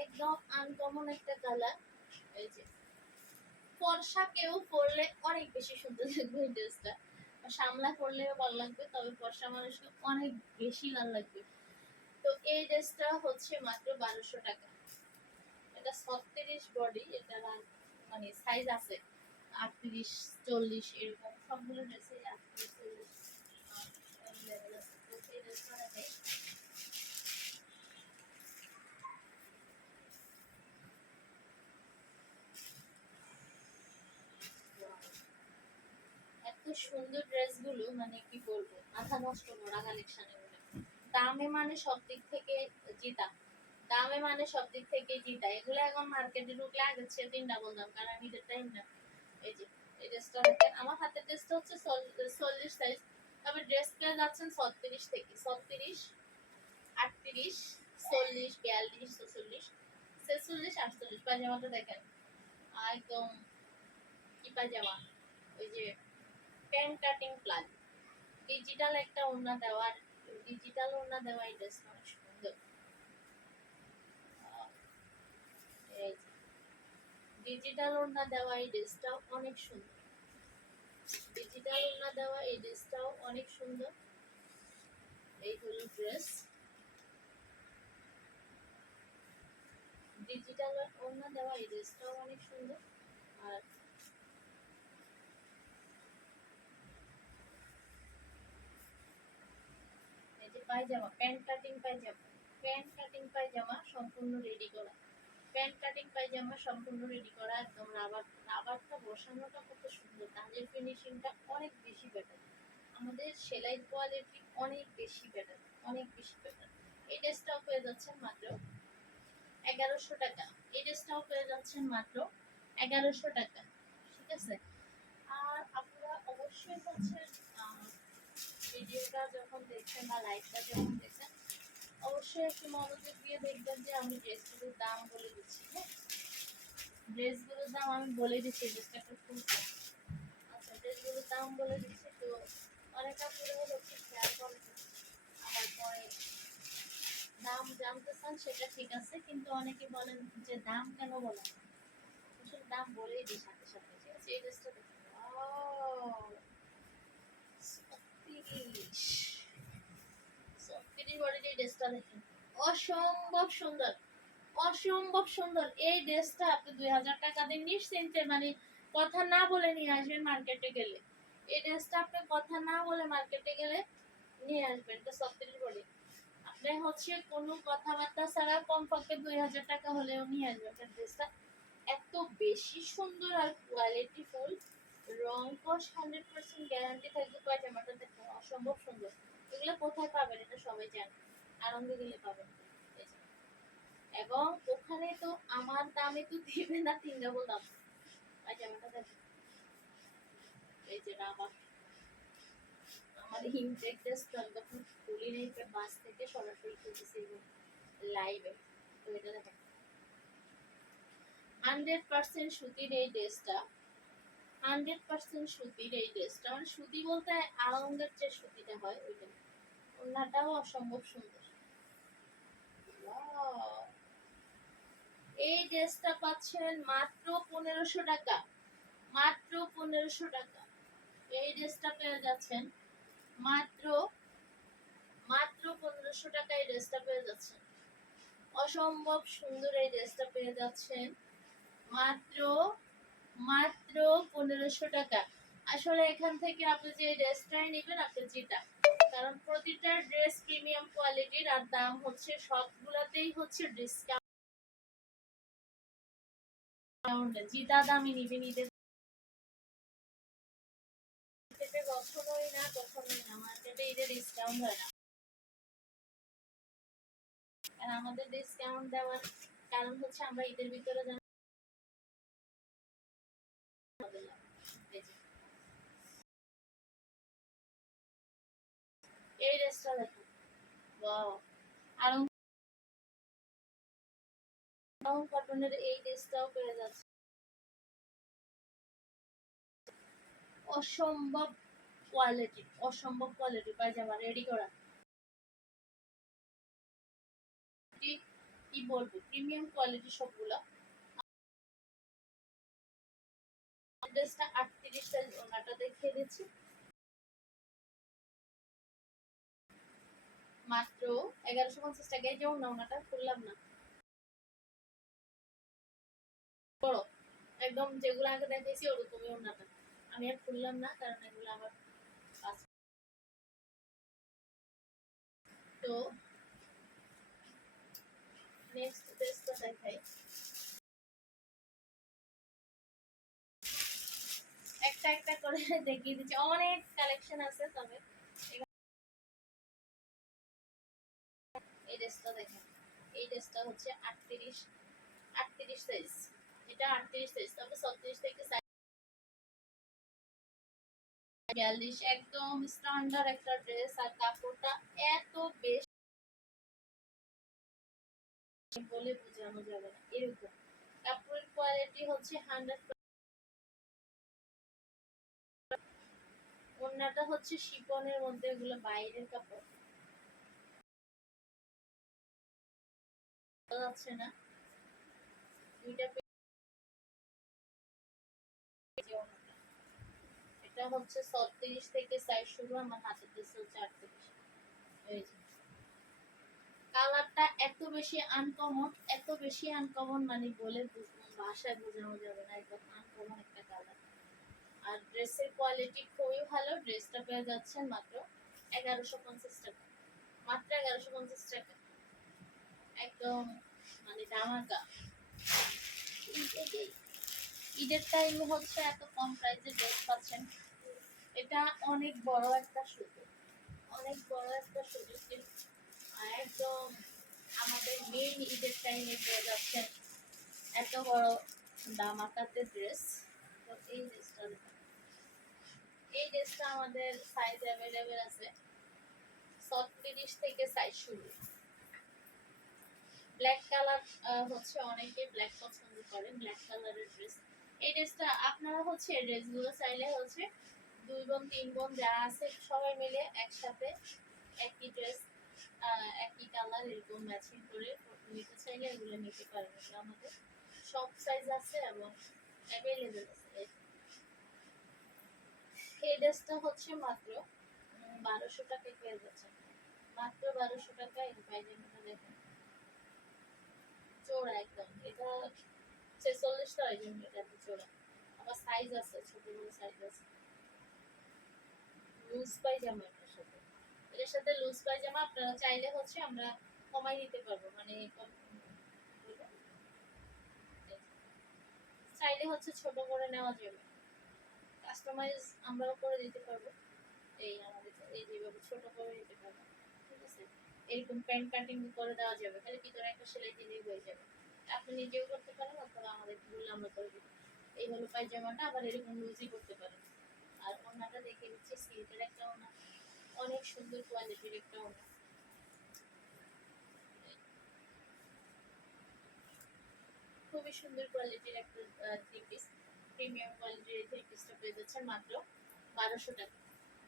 একদম আনকমন একটা কালার। এই যে ফর্সা কেউ পরলে অনেক বেশি সুন্দর লাগবে এই ড্রেসটা, সামলা পরলেও ভালো লাগবে, তবে ফর্সা মানুষকে অনেক বেশি ভালো লাগবে। তো এই ড্রেসটা হচ্ছে মাত্র 1200 টাকা। এটা 36 বডি, এটা মানে সাইজ আছে 38, 40 এরকম, সবগুলো ড্রেসে 38, 40 লেভেল আছে। তো এই ড্রেসটা দেখাই, এত সুন্দর ড্রেসগুলো, মানে কি বলবো, মাথা নষ্ট করা কালেকশন এগুলো। দামে মানে সব দিক থেকে জিতা, দামে মানে সব দিক থেকে জিতা। এগুলো এখন মার্কেটে ঢুকলে আগের চেয়ে 3 ডাবল দাম, কারণ আমি ঈদের টাইম না। এই যে এই ড্রেসটা দেখেন, আমার হাতের ড্রেসটা হচ্ছে 40 সাইজ, তবে ড্রেস পেয়ে যাচ্ছেন 36 থেকে, 36, 38, 40, 42, 46, 46, 48। পায়জামাটা দেখেন, একদম কি পায়জামা, ওই যে প্যান কাটিং প্লাজো, ডিজিটাল একটা ওড়না দেওয়ার, ডিজিটাল ওড়না দেওয়া এই ড্রেসটা অনেক সুন্দর। এই ডিজিটাল ওড়না দেওয়া এই ড্রেসটাও অনেক সুন্দর, ডিজিটাল ওড়না দেওয়া এই ড্রেসটাও অনেক সুন্দর। এই হলো ড্রেস, ডিজিটাল ওড়না দেওয়া এই ড্রেসটাও অনেক সুন্দর। আর এই যে পায়জামা, প্যান্ট কাটিং পায়জামা, প্যান্ট কাটিং পায়জামা সম্পূর্ণ রেডি করা, প্যান্ট কাটিং পায়জামা সম্পূর্ণ রেডি করা, একদম রাবার, রাবারটা বসানোটা কত সুন্দর, কাজের ফিনিশিংটা অনেক বেশি বেটার, আমাদের সেলাই কোয়ালিটি অনেক বেশি বেটার, অনেক বেশি বেটার। এই ড্রেসটাও পেয়ে যাচ্ছেন মাত্র 1100 টাকা, এই ড্রেসটাও পেয়ে যাচ্ছেন মাত্র 1100 টাকা, ঠিক আছে। আর আপনারা অবশ্যই হচ্ছেন ভিডিওটা যখন দেখছেন বা লাইভটা যখন দেখছেন, অবশ্যই একটু মনোযোগ দিয়ে দেখবেন যে আমি ড্রেসগুলোর দাম বলে দিচ্ছি। হ্যাঁ, ড্রেসগুলোর দাম আমি বলে দিচ্ছি, ড্রেসটা একটু ফুল, আচ্ছা ড্রেসগুলোর দাম বলে দিচ্ছি। তো অনেক আপনারা হচ্ছে শেয়ার করে, আমার পরে দাম জানতে চান সেটা ঠিক আছে, কিন্তু অনেকে বলেন যে দাম কেন বলেন, আসলে দাম বলেই দিই সাথে সাথে, ঠিক আছে। এই ড্রেসটা দেখুন, 36 বডির এই ড্রেসটা দেখেন, অসম্ভব সুন্দর, অসম্ভব সুন্দর। এই ড্রেসটা আপনি 2000 টাকা দিয়ে নিশ্চিন্তে, মানে কথা না বলে নিয়ে আসবেন মার্কেটে গেলে, এই ড্রেসটা আপনি কথা না বলে মার্কেটে গেলে নিয়ে আসবেন। এটা 36 বডি, আপনি হচ্ছে কোনো কথাবার্তা ছাড়া কমপক্ষে 2000 টাকা হলেও নিয়ে আসবেন। ড্রেসটা এত বেশি সুন্দর আর কোয়ালিটি ফুল, রং কস 100% গ্যারান্টি থাকবে। পায়জামাটা দেখো অসম্ভব সুন্দর, এগুলো কোথায় পাবেন এটা সবাই জানেন, আনন্দে গেলে পাবেন। এবং ওখানে তো আমার দামে তো দিবে না 3 ডাবল দাম। পায়জামাটা দেখো, এই যে রাবার, আমার ইনটেক টেস্ট যখন খুলি নেই, বাস থেকে সরাসরি খুলতেছি লাইভে। তো এটা দেখেন 100% সুতির এই ড্রেসটা, 100% সুতির এই ড্রেসটা, মানে সুতি বলতে আরামদার যে সুতিটা হয় ওইটা। ওড়নাটাও অসম্ভব সুন্দর। Wow! এই ড্রেসটা পাচ্ছেন মাত্র 1500 টাকা, মাত্র 1500 টাকা। এই ড্রেসটা পেয়ে যাচ্ছেন মাত্র, মাত্র 1500 টাকা। এই ড্রেসটা পেয়ে যাচ্ছেন, অসম্ভব সুন্দর এই ড্রেসটা পেয়ে যাচ্ছেন মাত্র, মাত্র 1500 টাকা। আসলে এখান থেকে আপনি যে ড্রেসটাই নেবেন আপনি জিতা, কারণ প্রতিটা ড্রেস প্রিমিয়াম কোয়ালিটির, আর দাম হচ্ছে সবগুলাতেই হচ্ছে ডিসকাউন্ট, জিতা দামই নিবেন, ঈদের মার্কেটে কখনোই না মার্কেটে ঈদের ডিসকাউন্ট হয় না। আর আমাদের ডিসকাউন্ট দেওয়ার কারণ হচ্ছে আমরা ঈদের ভিতরে যেন এই ড্রেসটা দেখুন, ওয়াও, আরং কটনের এই ড্রেসটাও পেয়ে যাচ্ছে, অসম্ভব কোয়ালিটি পায়জামা রেডি করা, কি বলবো, প্রিমিয়াম কোয়ালিটি সবগুলা। ড্রেসটা 38 সাইজ, ওনাটা দেখিয়ে দিচ্ছি, মাত্র 1150 টাকায়। যেমন না ওনাটা খুললাম না, বড় একদম যেগুলো আগে দেখেছি ওরকমই ওনাটা, আমি আর খুললাম না কারণ এগুলো আমার কাছে। তো নেক্সট ড্রেসটা দেখাই, একটা একটা করে দেখিয়ে দিচ্ছি, অনেক কালেকশন আছে। তবে এই ড্রেসটা দেখেন, এই ড্রেসটা হচ্ছে 38 সাইজ, এটা 38 সাইজ, তবে 36 থেকে 42, একদম স্ট্যান্ডার্ড একটা ড্রেস। আর কাপড়টা এত বেশি বলে বোঝানো যাবে না এরকম, কাপড়ের কোয়ালিটি হচ্ছে 100। ওড়নাটা হচ্ছে শিফনের মধ্যে, এগুলো বাইরের কাপড় বোঝা যাচ্ছে না, দুইটা পেজ ওড়নাটা। এটা হচ্ছে 36 থেকে সাইজ শুরু, আমার হাতের ড্রেস হচ্ছে 38। এই যে কালারটা এত বেশি আনকমন, মানে বলে ভাষায় বোঝানো যাবে না, একদম আনকমন একটা কালার। আর ড্রেসের কোয়ালিটি খুবই ভালো। ড্রেসটা পেয়ে যাচ্ছেন মাত্র 1150 টাকা, মাত্র 1150 টাকা, একদম মানে ধামাকা। ঈদের টাইমে হচ্ছে এত কম প্রাইসে ড্রেস পাচ্ছেন, এটা অনেক বড় একটা সুযোগ, অনেক বড় একটা সুযোগ। একদম আমাদের মেইন ঈদের টাইমে পেয়ে যাচ্ছেন এত বড় ধামাকাতে ড্রেস। তো এই ড্রেসটা আমাদের সাইজ অ্যাভেলেবেল আছে, 36 থেকে সাইজ শুরু। ব্ল্যাক কালার হচ্ছে অনেকে ব্ল্যাক পছন্দ করেন, ব্ল্যাক কালারের ড্রেস। এই ড্রেসটা আপনারা হচ্ছে ড্রেসগুলো চাইলে হচ্ছে 2 বোন 3 বোন যা আছে সবাই মিলে একসাথে একই ড্রেস, একই কালার এরকম ম্যাচিং করে নিতে চাইলে এগুলো নিতে পারবেন। আমাদের সব সাইজ আছে এবং অ্যাভেলেবেল আছে। এই ড্রেসটা হচ্ছে মাত্র 1200 টাকায় পেয়ে যাচ্ছে, মাত্র 1200 টাকায়। এই পায়জামাটা দেখেন, চোরা একদম, এটা 46 টা এই জন্য এটা চোরা। আবার সাইজ আছে, ছোট বড় সাইজ আছে। লুজ পায়জামা এটার সাথে লুজ পায়জামা আপনারা চাইলে হচ্ছে আমরা কমাই দিতে পারবো, মানে চাইলে হচ্ছে ছোট করে নেওয়া যাবে, কাস্টমাইজ আমরাও করে দিতে পারবো। এই আমাদের এই যেভাবে ছোট করে দিতে পারবো, ঠিক আছে, এরকম প্যান্ট কাটিং করে দেওয়া যাবে, খালি ভিতরে একটা সেলাই দিলেই হয়ে যাবে। আপনি নিজেও করতে পারেন অথবা আমাদের বললে আমরা করে দিই। এই হলো পায়জামাটা, আবার এরকম লুজই করতে পারেন। আর ওড়নাটা দেখে দিচ্ছি, সিল্কের একটা ওড়না, অনেক সুন্দর কোয়ালিটির একটা ওড়না, খুবই সুন্দর কোয়ালিটির একটা থ্রি পিস, প্রিমিয়াম কোয়ালিটির থ্রি পিসটা পেয়ে যাচ্ছেন মাত্র 1200 টাকা,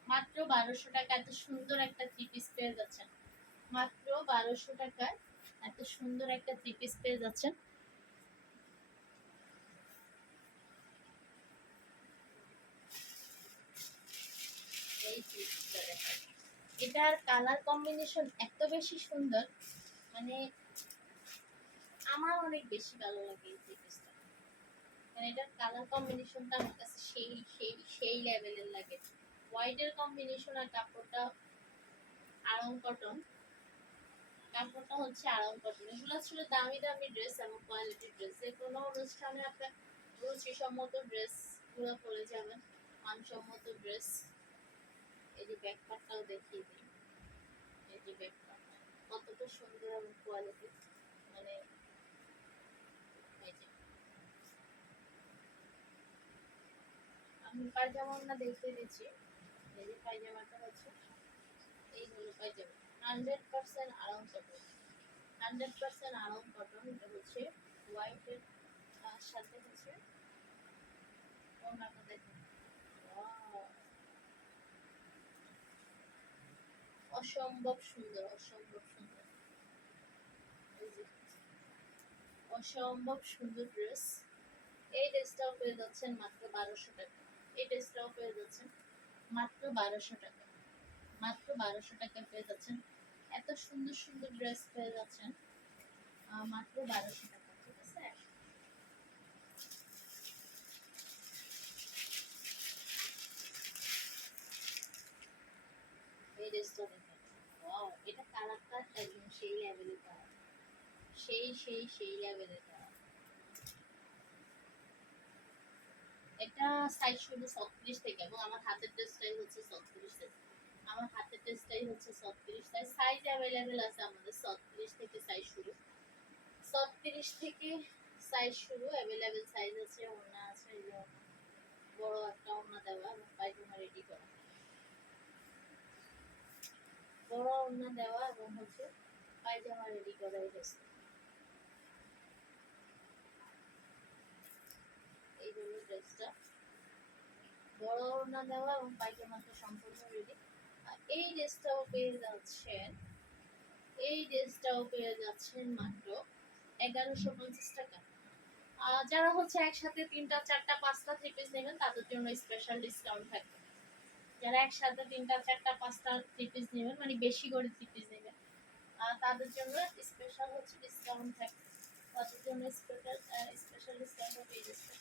মাত্র 1200 টাকা। এত সুন্দর একটা থ্রি পিস পেয়ে যাচ্ছেন মাত্র 1200 টাকায়, এত সুন্দর একটা থ্রি পিস পেয়ে যাচ্ছেন। এই থ্রি পিসটা দেখেন, এটার কালার কম্বিনেশন এত বেশি সুন্দর, মানে আমার অনেক বেশি ভালো লাগে এই থ্রি পিসটা, মানে এটার কালার কম্বিনেশনটা আমার কাছে সেই লেভেলের লাগে। হোয়াইটের কম্বিনেশন আর কাপড়টা আড়ং কটন, কাপড়টা হচ্ছে আড়ং কটন। এগুলো আসলে দামি দামি ড্রেস এবং কোয়ালিটির ড্রেস, যে কোনো অনুষ্ঠানে আপনার রুচিসম্মত ড্রেস গুলো পরে যাবেন, মানসম্মত ড্রেস। এই যে ব্যাক পার্টটাও দেখিয়ে দিই। এই যে ব্যাক পার্ট কতটা সুন্দর এবং কোয়ালিটি, মানে এই যে আমি পায়জামা না দেখিয়ে দিচ্ছি। এই যে পায়জামাটা হচ্ছে, এই হলো পায়জামা, 100% আরাম কটন, 100% আরাম কটন। এটা হচ্ছে হোয়াইটের সাথে হচ্ছে ওনাটা দেখুন, অসম্ভব সুন্দর, অসম্ভব সুন্দর, এই যে অসম্ভব সুন্দর ড্রেস। এই ড্রেসটাও পেয়ে যাচ্ছেন মাত্র 1200 টাকা। এই ড্রেসটাও পেয়ে যাচ্ছেন মাত্র 1200 টাকা, মাত্র 1200 টাকা পেয়ে যাচ্ছেন। এত সুন্দর সুন্দর ড্রেস পেয়ে যাচ্ছেন মাত্র 1200 টাকা। ঠিক আছে, এই ড্রেসটা দেখেন, ওয়াও, এটা কালারটা একদম সেই লেভেলের কালার, সেই লেভেলের কালার। এটা সাইজ শুরু 36 থেকে, এবং আমার হাতের ড্রেসটাই হচ্ছে 36 থেকে, আমার হাতের ড্রেসটাই হচ্ছে 36 সাইজ। সাইজ অ্যাভেলেবেল আছে আমাদের 36 থেকে সাইজ শুরু, 36 থেকে সাইজ শুরু, অ্যাভেলেবেল সাইজ আছে। ওড়না আছে, এই যে ওড়না, বড় একটা ওড়না দেওয়া এবং পায়জামা রেডি করা, বড় ওড়না দেওয়া এবং হচ্ছে পায়জামা রেডি করা। এই হলো ড্রেসটা, বড় ওড়না দেওয়া এবং পায়জামা তো সম্পূর্ণ রেডি। আর এই ড্রেসটাও পেয়ে যাচ্ছেন, এই ড্রেসটাও পেয়ে যাচ্ছেন মাত্র 1150 টাকা। যারা হচ্ছে একসাথে 3টা 4টা 5টা থ্রি পিস নেবেন তাদের জন্য স্পেশাল ডিসকাউন্ট থাকবে। যারা একসাথে 3টা 4টা 5টা থ্রি পিস নেবেন, মানে বেশি করে থ্রি পিস নেবেন, তাদের জন্য স্পেশাল হচ্ছে ডিসকাউন্ট থাকবে, তাদের জন্য স্পেশাল ডিসকাউন্ট হবে। এই ড্রেসটা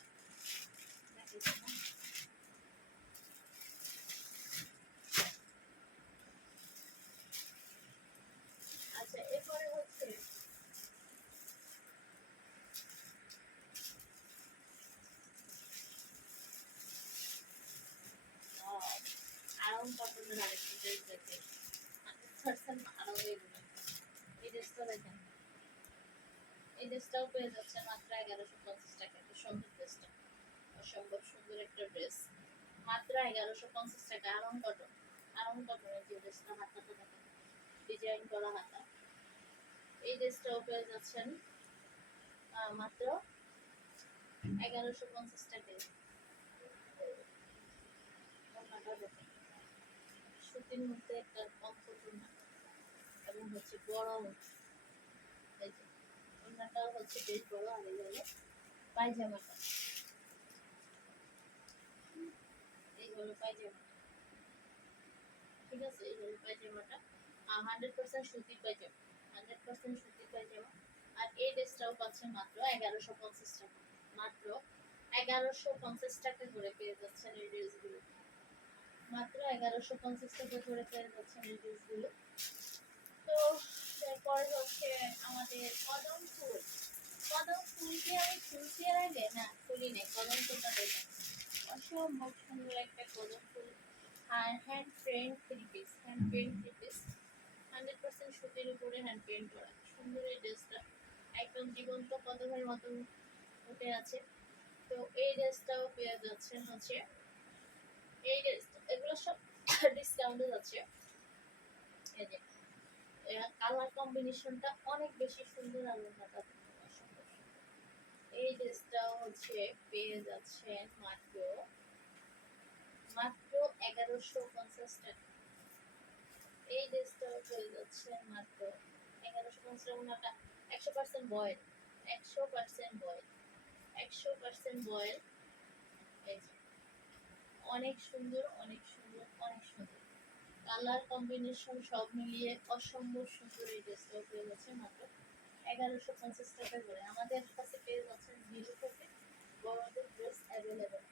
আচ্ছা, এরপরে হচ্ছে আরাম কটনের আরেকটা ড্রেস দেখে, 100% আরাম। এই ড্রেসটা দেখেন, এই ড্রেসটাও পেয়ে যাচ্ছে মাত্র 1150 টাকা। একটা সুন্দর ড্রেসটা, অসম্ভব সুন্দর একটা ড্রেস, মাত্র 1150 টাকা। আরাম কটন, আরাম কটনের যে ড্রেসটা, হাতাটা দেখেন ডিজাইন করা হাতা। এই ড্রেসটাও পেয়ে যাচ্ছেন মাত্র 1150 টাকায়। ওড়নাটা দেখেন, সুতির মধ্যে একটা কমফোর্ট ওড়না এবং হচ্ছে বড় ওড়না। এই যে ওড়নাটাও হচ্ছে বেশ বড়। আর এই হলো পায়জামাটা, এই হলো পায়জামাটা। ঠিক আছে, এই হলো পায়জামাটা, 100% সুতির পায়জামা, 100% সুতির পায়জামা। আর এই ড্রেসটাও পাচ্ছেন মাত্র 1150 টাকা, মাত্র 1150 টাকা করে পেয়ে যাচ্ছেন এই ড্রেসগুলো, মাত্র 1150 টাকা করে পেয়ে যাচ্ছেন এই ড্রেসগুলো। তো এরপর হচ্ছে আমাদের কদম ফুল। কদম ফুলকে আমি খুলছি এর আগে, না খুলি নাই, কদম ফুলটা দেখেন, অসম্ভব সুন্দর একটা কদম ফুল। আর hand paint three piece, hand paint three piece, 100% সুতির উপরে হ্যান্ড পেইন্ট করা। সুন্দর এই ড্রেসটা, একদম জীবন্ত কদমের মতো ফুটে আছে। তো এই ড্রেসটাও পেয়ে যাচ্ছেন হচ্ছে, এই ড্রেসটা, এগুলো সব ডিসকাউন্টে যাচ্ছে। এই যে কালার কম্বিনেশনটা অনেক বেশি সুন্দর, আর ওড়নাটা অসম্ভব সুন্দর। এই ড্রেসটাও হচ্ছে পেয়ে যাচ্ছেন মাত্র মাত্র 1150 টাকা। এই ড্রেসটাও পেয়ে যাচ্ছেন মাত্র 1150 টাকা। ওনাটা 100% বয়েল, 100% বয়েল, 100% বয়েল। এই যে অনেক সুন্দর, অনেক সুন্দর, অনেক সুন্দর, কালার কম্বিনেশন সব মিলিয়ে অসম্ভব সুন্দর। এই ড্রেসটাও পেয়ে যাচ্ছে মাত্র 1150 টাকা করে। আমাদের কাছে পেয়ে যাচ্ছেন জিরো থেকে বড়দের ড্রেস অ্যাভেলেবেল,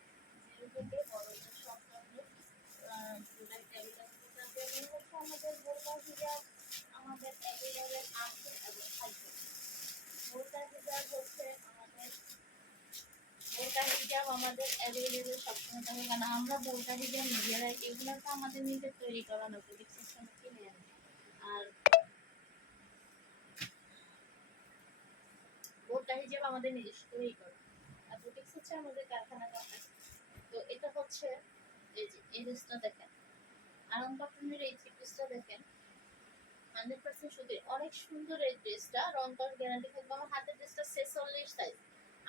জিরো থেকে বড়দের সব ধরনের প্রোডাক্ট অ্যাভেলেবেল থাকবে। এবং হচ্ছে আমাদের বোরকা হিজাব আমাদের অ্যাভেলেবেল আছে এবং থাকবে। বোরকা হিজাব হচ্ছে আমাদের, বোরকা হিজাব আমাদের অ্যাভেলেবেল সবসময় থাকে, কারণ আমরা বলতে পারি যে নিজেরা এগুলো তো আমাদের নিজের তৈরি করানো বুটিক সিস্টেম কিনে আনি। আর বোর্ডটা হিসেবে আমাদের নিজস্ব তৈরি করা, আর বুটিক্স হচ্ছে আমাদের কারখানা করা। তো এটা হচ্ছে এই যে এই ড্রেসটা দেখেন, আরাম কটনের এই থ্রি পিসটা দেখেন, 100% সুতির, অনেক সুন্দর এই ড্রেসটা, রং কস গ্যারান্টি থাকবে। আমার হাতের ড্রেসটা 46 সাইজ,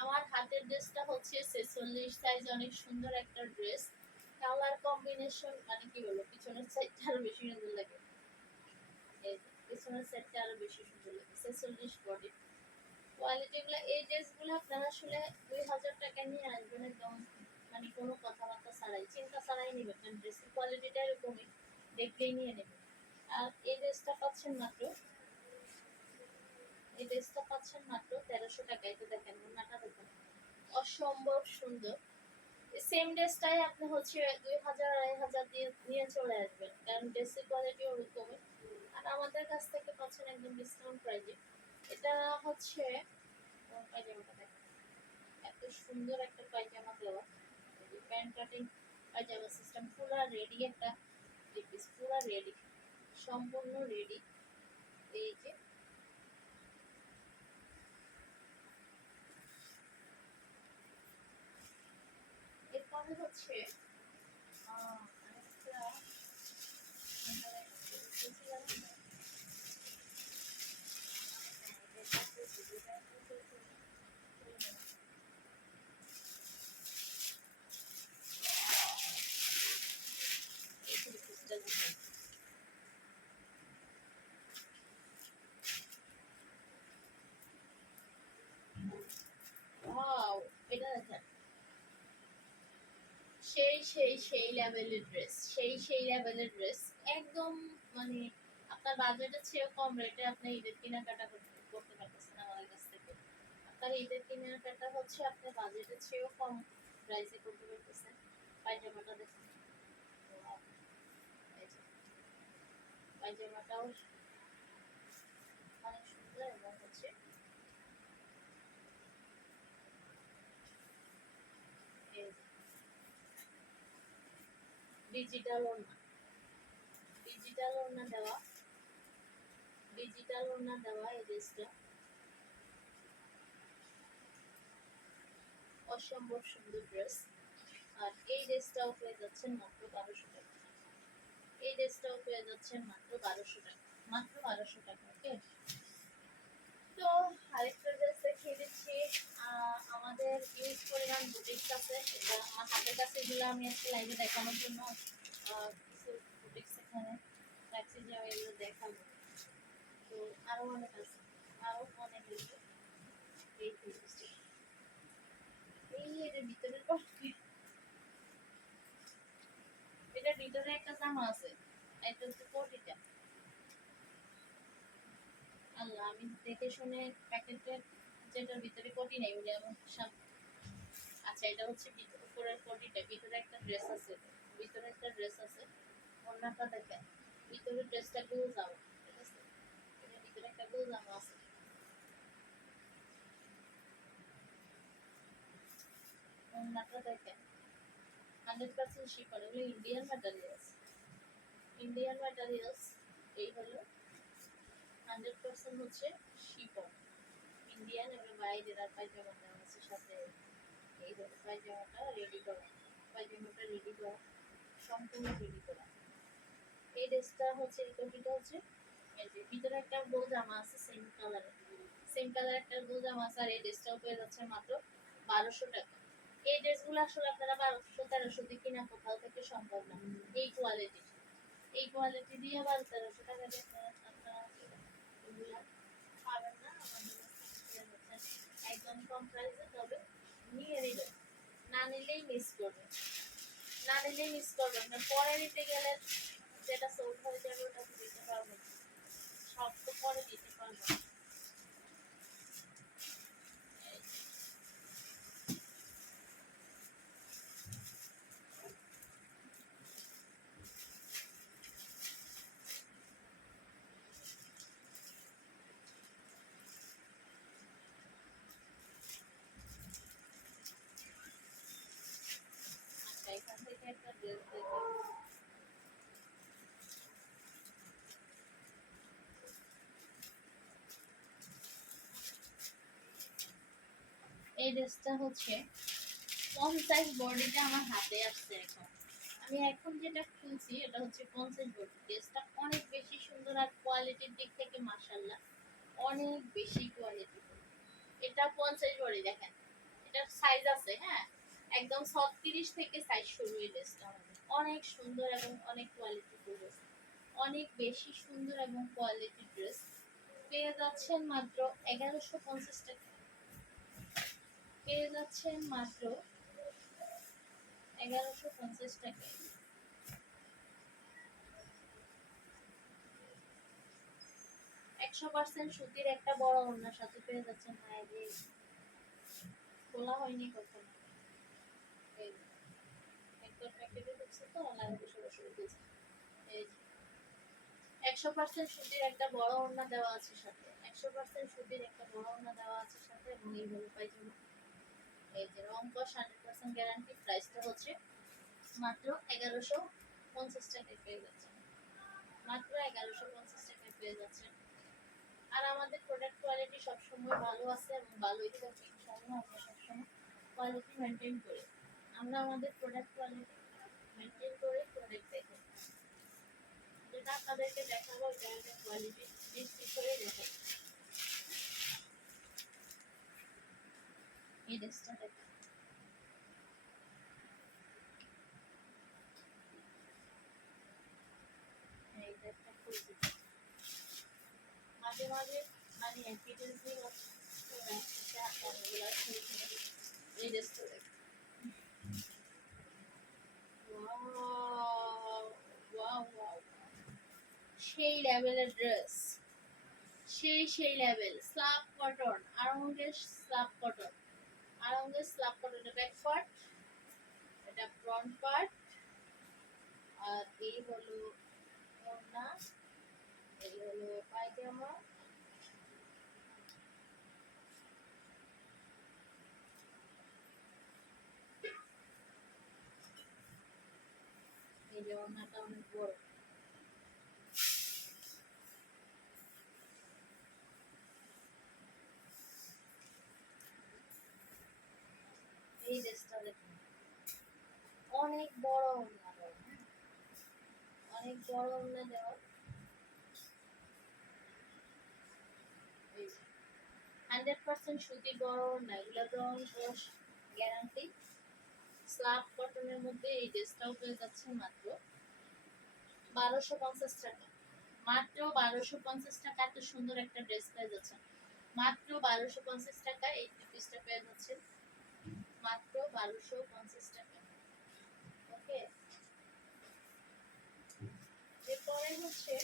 আমার হাতের ড্রেসটা হচ্ছে 46 সাইজ, অনেক সুন্দর একটা ড্রেস। কালার কম্বিনেশন মানে কি বলবো, পিছনের সাইডটা আরো বেশি সুন্দর লাগে, এই পিছনের সাইডটা আরো বেশি সুন্দর লাগে, 46 বডি কোয়ালিটি গুলো। এই ড্রেসগুলো আপনারা আসলে 2000 টাকা নিয়ে আসবেন একদম, মানে কোনো কথাবার্তা ছাড়াই, চিন্তা ছাড়াই নেবেন, কারণ ড্রেসের কোয়ালিটিটা এরকমই, দেখলেই নিয়ে নেবেন। আর এই ড্রেসটা পাচ্ছেন মাত্র, এই ড্রেসটা পাচ্ছেন মাত্র 1300 টাকায়। তো দেখেন ওড়নাটা দেখেন, অসম্ভব সুন্দর। সেম ড্রেসটাই আপনি হচ্ছে 2000 2500 দিয়ে নিয়ে চলে আসবেন, কারণ ড্রেসের কোয়ালিটি ওরকমই। আর আমাদের কাছ থেকে পাচ্ছেন একদম ডিসকাউন্ট প্রাইজে। এটা হচ্ছে পায়জামাটা দেখেন, এত সুন্দর একটা পায়জামা দেওয়া, প্যান্ট কাটিং পায়জামা সিস্টেম, পুরা রেডি একটা পিস, পুরা রেডি, সম্পূর্ণ রেডি। এই যে এরপরে হচ্ছে আরেকটা ওয়াও, এটা দেখেন, সেই লেভেলের ড্রেস, সেই লেভেলের ড্রেস, একদম মানে আপনার বাজেটের চেয়ে কম রেটে আপনি ঈদের কেনাকাটা করতে পারতেছেন আমাদের কাছ থেকে। আপনার ঈদের কেনাকাটা হচ্ছে আপনার বাজেটের চেয়েও কম প্রাইসে করতে পারতেছেন। পায়জামাটা দেখুন, Wow, এই যে পায়জামাটাও অনেক সুন্দর, এবং হচ্ছে ডিজিটাল ওড়না, ডিজিটাল ওড়না দেওয়া, ডিজিটাল ওড়না দেওয়া এই ড্রেসটা অসম্ভব সুন্দর ড্রেস। আর এই ড্রেসটাও পেয়ে যাচ্ছেন মাত্র 1200 টাকা, এই ড্রেসটাও পেয়ে যাচ্ছেন মাত্র 1200 টাকা, মাত্র 1200 টাকা। ওকে, তো আরেকটা ড্রেস দেখিয়ে দিচ্ছি। আমাদের ইউজ পরিমাণ বুটিক্স আছে, এটা আমার হাতের কাছে, এগুলো আমি আজকে লাইভে দেখানোর জন্য কিছু বুটিক্স এখানে রাখছি যে আমি এগুলো দেখাবো। তো আরো অনেক আছে, আরো অনেক আছে। এই বুটিক্সটা, এই এর ভিতরের পাশে, এটার ভিতরে একটা জামা আছে, এটা হচ্ছে কোটিটা। আল্লাহ, আমি দেখে শুনে প্যাকেটের যেটার ভিতরে কোটি নেই বলে আমার আচ্ছা, এটা হচ্ছে উপরের কোটিটা, ভিতরে একটা ড্রেস আছে, ভিতরে একটা ড্রেস আছে, ওড়নাটা দেখেন, ভিতরে ড্রেসটা গুলো জামা, ঠিক আছে, এটার ভিতরে একটা গুলো জামা আছে, ওড়নাটা দেখেন, 100% শিফন, এগুলো ইন্ডিয়ান ম্যাটেরিয়ালস, ইন্ডিয়ান ম্যাটেরিয়ালস। এই হলো 100% হচ্ছে শিফন, ইন্ডিয়ান, এবং বাইরের আর পায়জামা দেওয়া আছে সাথে। এই হলো পায়জামাটা রেডি করা, পায়জামাটা রেডি করা, সম্পূর্ণ রেডি করা। এই ড্রেসটা হচ্ছে, এই কোটিটা হচ্ছে, এই যে ভিতরে একটা গোল জামা আছে সেম কালারের, সেম কালার একটা গোল জামা আছে। আর এই ড্রেসটাও পেয়ে যাচ্ছে মাত্র 1200 টাকা। এই ড্রেসগুলো আসলে আপনারা 1200 1300 দিয়ে কিনা কোথাও থেকে সম্ভব না, এই কোয়ালিটি, এই কোয়ালিটি দিয়ে 1200 টাকা দিয়ে আপনারা এগুলা পাবেন না আমাদের কাছ থেকে, একদম কম প্রাইসে। তবে নিয়ে নেবেন, না নিলেই মিস করবেন, না নিলেই মিস করবেন না, পরে নিতে গেলে যেটা সোল্ড হয়ে যাবে ওটা দিতে পারবেন, সব তো পরে দিতে পারবেন। এই ড্রেসটা হচ্ছে পঞ্চাশ বডিটা আমার হাতে আসছে এখন। আমি এখন যেটা খুলছি এটা হচ্ছে পঞ্চাশ বডি। ড্রেসটা অনেক বেশি সুন্দর আর কোয়ালিটির দিক থেকে মাশাআল্লাহ অনেক বেশি কোয়ালিটি। এটা পঞ্চাশ বডি দেখেন, এটার সাইজ আছে, হ্যাঁ একদম 36 থেকে সাইজ শুরু। এই ড্রেসটা অনেক সুন্দর এবং অনেক কোয়ালিটি ড্রেস, অনেক বেশি সুন্দর এবং কোয়ালিটি ড্রেস পেয়ে যাচ্ছেন মাত্র 1150 টাকা। পেয়ে যাচ্ছেন মাত্র 1150 টাকা। 100% সুতির একটা বড় ওড়নার সাথে পেয়ে যাচ্ছেন। হ্যাঁ যে খোলা হয়নি কখনো, এই একবার প্যাকেটে ঢুকছে তো অনলাইনে সরাসরি দিয়েছে। এই 100% সুতির একটা বড় ওড়না দেওয়া আছে সাথে, 100% সুতির একটা বড় ওড়না দেওয়া আছে সাথে, এবং এই হলো পায়জামা। এই যে রং কস 100% গ্যারান্টি। প্রাইসটা হচ্ছে মাত্র 1150 টাকায় পেয়ে যাচ্ছেন, মাত্র 1150 টাকায় পেয়ে যাচ্ছেন। আর আমাদের প্রোডাক্ট কোয়ালিটি সবসময় ভালো আছে এবং ভালোই থাকবে ইনশাআল্লাহ। আমরা সবসময় কোয়ালিটি মেনটেন করি, আমরা আমাদের প্রোডাক্ট কোয়ালিটি মেনটেন করে প্রোডাক্ট দেখি। যেটা আপনাদেরকে দেখাবো এটা একটা কোয়ালিটি ডিসপ্লে করে দেখাই। এই ড্রেসটা দেখেন, এই ড্রেসটা খুলছি মাঝে মাঝে মানে একই ড্রেস দিয়ে এই ড্রেসটা দেখেন। ওয়াও ওয়াও ওয়াও, সেই লেভেলের ড্রেস, সেই লেভেল। স্লাব কটন, আরঙ্গের স্লাব কটন, আরঙ্গের স্লাব কটন। এটা ব্যাক পার্ট, এটা ফ্রন্ট পার্ট, আর এই হলো ওড়না, এই হলো পায়জামা। এই যে ওড়নাটা অনেক বড়। এই ড্রেসটা দেখুন, অনেক বড় ওড়না দেওয়া, অনেক বড় ওড়না দেওয়া। 100% সুতি বড় ওড়না, এগুলো রং কস গ্যারান্টি। স্লাব কটনের মধ্যে এই ড্রেসটাও পেয়ে যাচ্ছে মাত্র 1250 টাকা। মাত্র 1250 টাকা এত সুন্দর একটা ড্রেস পেয়ে যাচ্ছেন, মাত্র 1250 টাকা। এই পিসটা পেয়ে যাচ্ছেন মাত্র 1250 টাকা। ওকে, এরপরে হচ্ছে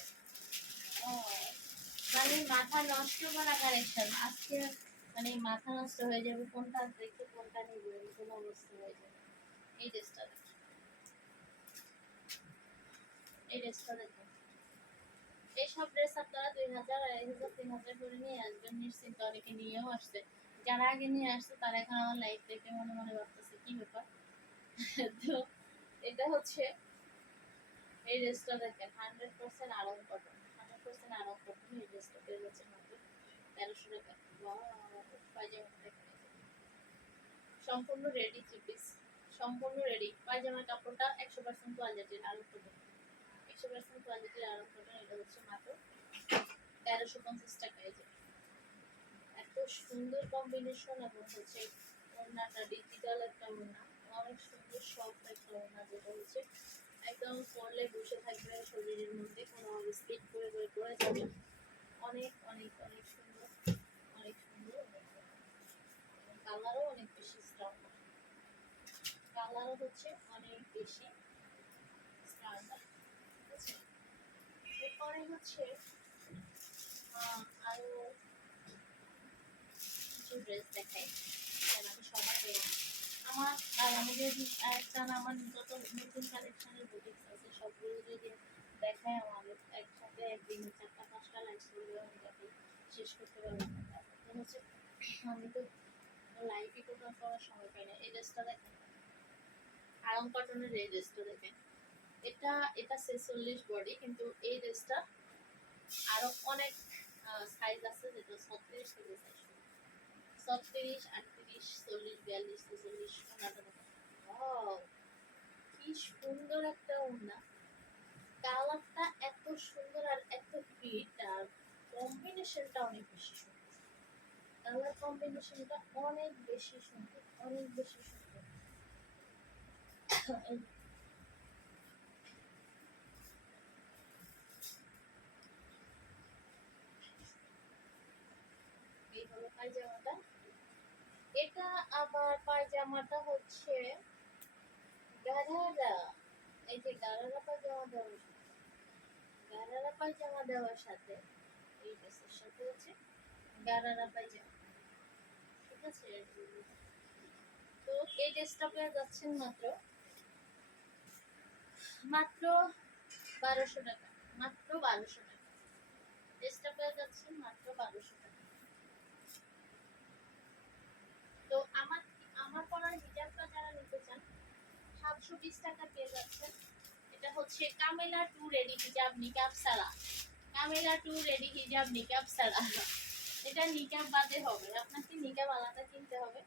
মানে মাথা নষ্ট করা কালেকশন আজকে, মানে মাথা নষ্ট হয়ে যাবে কোনটা দেখে কোনটা নিবে এরকম অবস্থা হয়ে যাবে। এই ড্রেসটা দেখুন, এই ড্রেসটা দেখুন। এইসব ড্রেস আপনারা 2000, 2500, 3000 করে নিয়ে আসবেন নিশ্চিন্ত। অনেকে নিয়েও আসছে, যারা আগে নিয়ে আসছে তারা এখন আমার লাইফ দেখে মনে মনে ভাবতেছে কি ব্যাপার। তো এটা হচ্ছে এই ড্রেসটা দেখেন, 100% আরং কটন, 100% আরং কটন। এই ড্রেসটা পেয়ে যাচ্ছে মাত্র 1300 টাকা। পায়জামা দেখেন, সম্পূর্ণ রেডি থ্রি পিস, সম্পূর্ণ রেডি। পায়জামার কাপড়টা 100% কোয়ালিটির আরং কটন, 100% কোয়ালিটির আরং কটন। এটা হচ্ছে মাত্র 1350 টাকা। এই যে এত সুন্দর কম্বিনেশন, এবং হচ্ছে ওড়নাটা ডিজিটাল একটা ওড়না, অনেক সুন্দর সফট একটা ওড়না, যেটা হচ্ছে একদম পরলে বসে থাকবে শরীরের মধ্যে, কোনো স্পিড করে করে যাবে। অনেক অনেক অনেক সুন্দর, অনেক সুন্দর, অনেক কালারও অনেক বেশি স্ট্রং, কালারও হচ্ছে অনেক বেশি স্ট্যান্ডার্ড। ঠিক আছে, এরপরে হচ্ছে আরো কিছু ড্রেস দেখাই, আমি সবার আমার আর আমাদের একটা আমার যত নতুন কালেকশনের বুটিক্স আছে সবগুলো যদি দেখায় আমাদের একসাথে একদিন 4টা 5টা লাইভ করলে আমি তাকে শেষ করতে পারবো না। তারপর হচ্ছে আমি তো লাইভই কোথাও করার সময় পাই না। এই ড্রেসটা দেখেন, আরাম কটনের এই ড্রেসটা দেখেন, এটা এটা 46 বডি, কিন্তু এই ড্রেসটা আরো অনেক সাইজ আছে, যেটা 36 থেকে সাইজ 36, 38, 40, 42, 43 ওনাটা দেখেন। ওয়াও, কি সুন্দর একটা ওড়না। কালারটা এত সুন্দর আর এত ফিট, আর কম্বিনেশনটা অনেক বেশি সুন্দর। কালার কম্বিনেশনটা অনেক বেশি সুন্দর, অনেক বেশি সুন্দর। এই হলো পায়জামাটা। এটা আবার পায়জামাটা হচ্ছে গারারা। এই যে গারারা পায়জামা দেওয়ার সাথে, গারারা পায়জামা দেওয়ার সাথে এই ড্রেসের সাথে হচ্ছে গারারা পায়জামা, ঠিক আছে। তো এই ড্রেসটা পেয়ে যাচ্ছেন মাত্র মাত্র 1200 টাকা, মাত্র 1200 টাকা। ড্রেসটা পেয়ে যাচ্ছেন মাত্র 1200 টাকা। তো আমার আমার পরার হিজাবটা যারা নিতে চান 720 টাকা পেয়ে যাচ্ছেন। এটা হচ্ছে কামেলা টু রেডি হিজাব নিকাব সারা, কামেলা টু রেডি হিজাব নিকাব সারা। এটা নিকাব বাদে হবে, আপনাকে নিকাব আলাদা কিনতে হবে।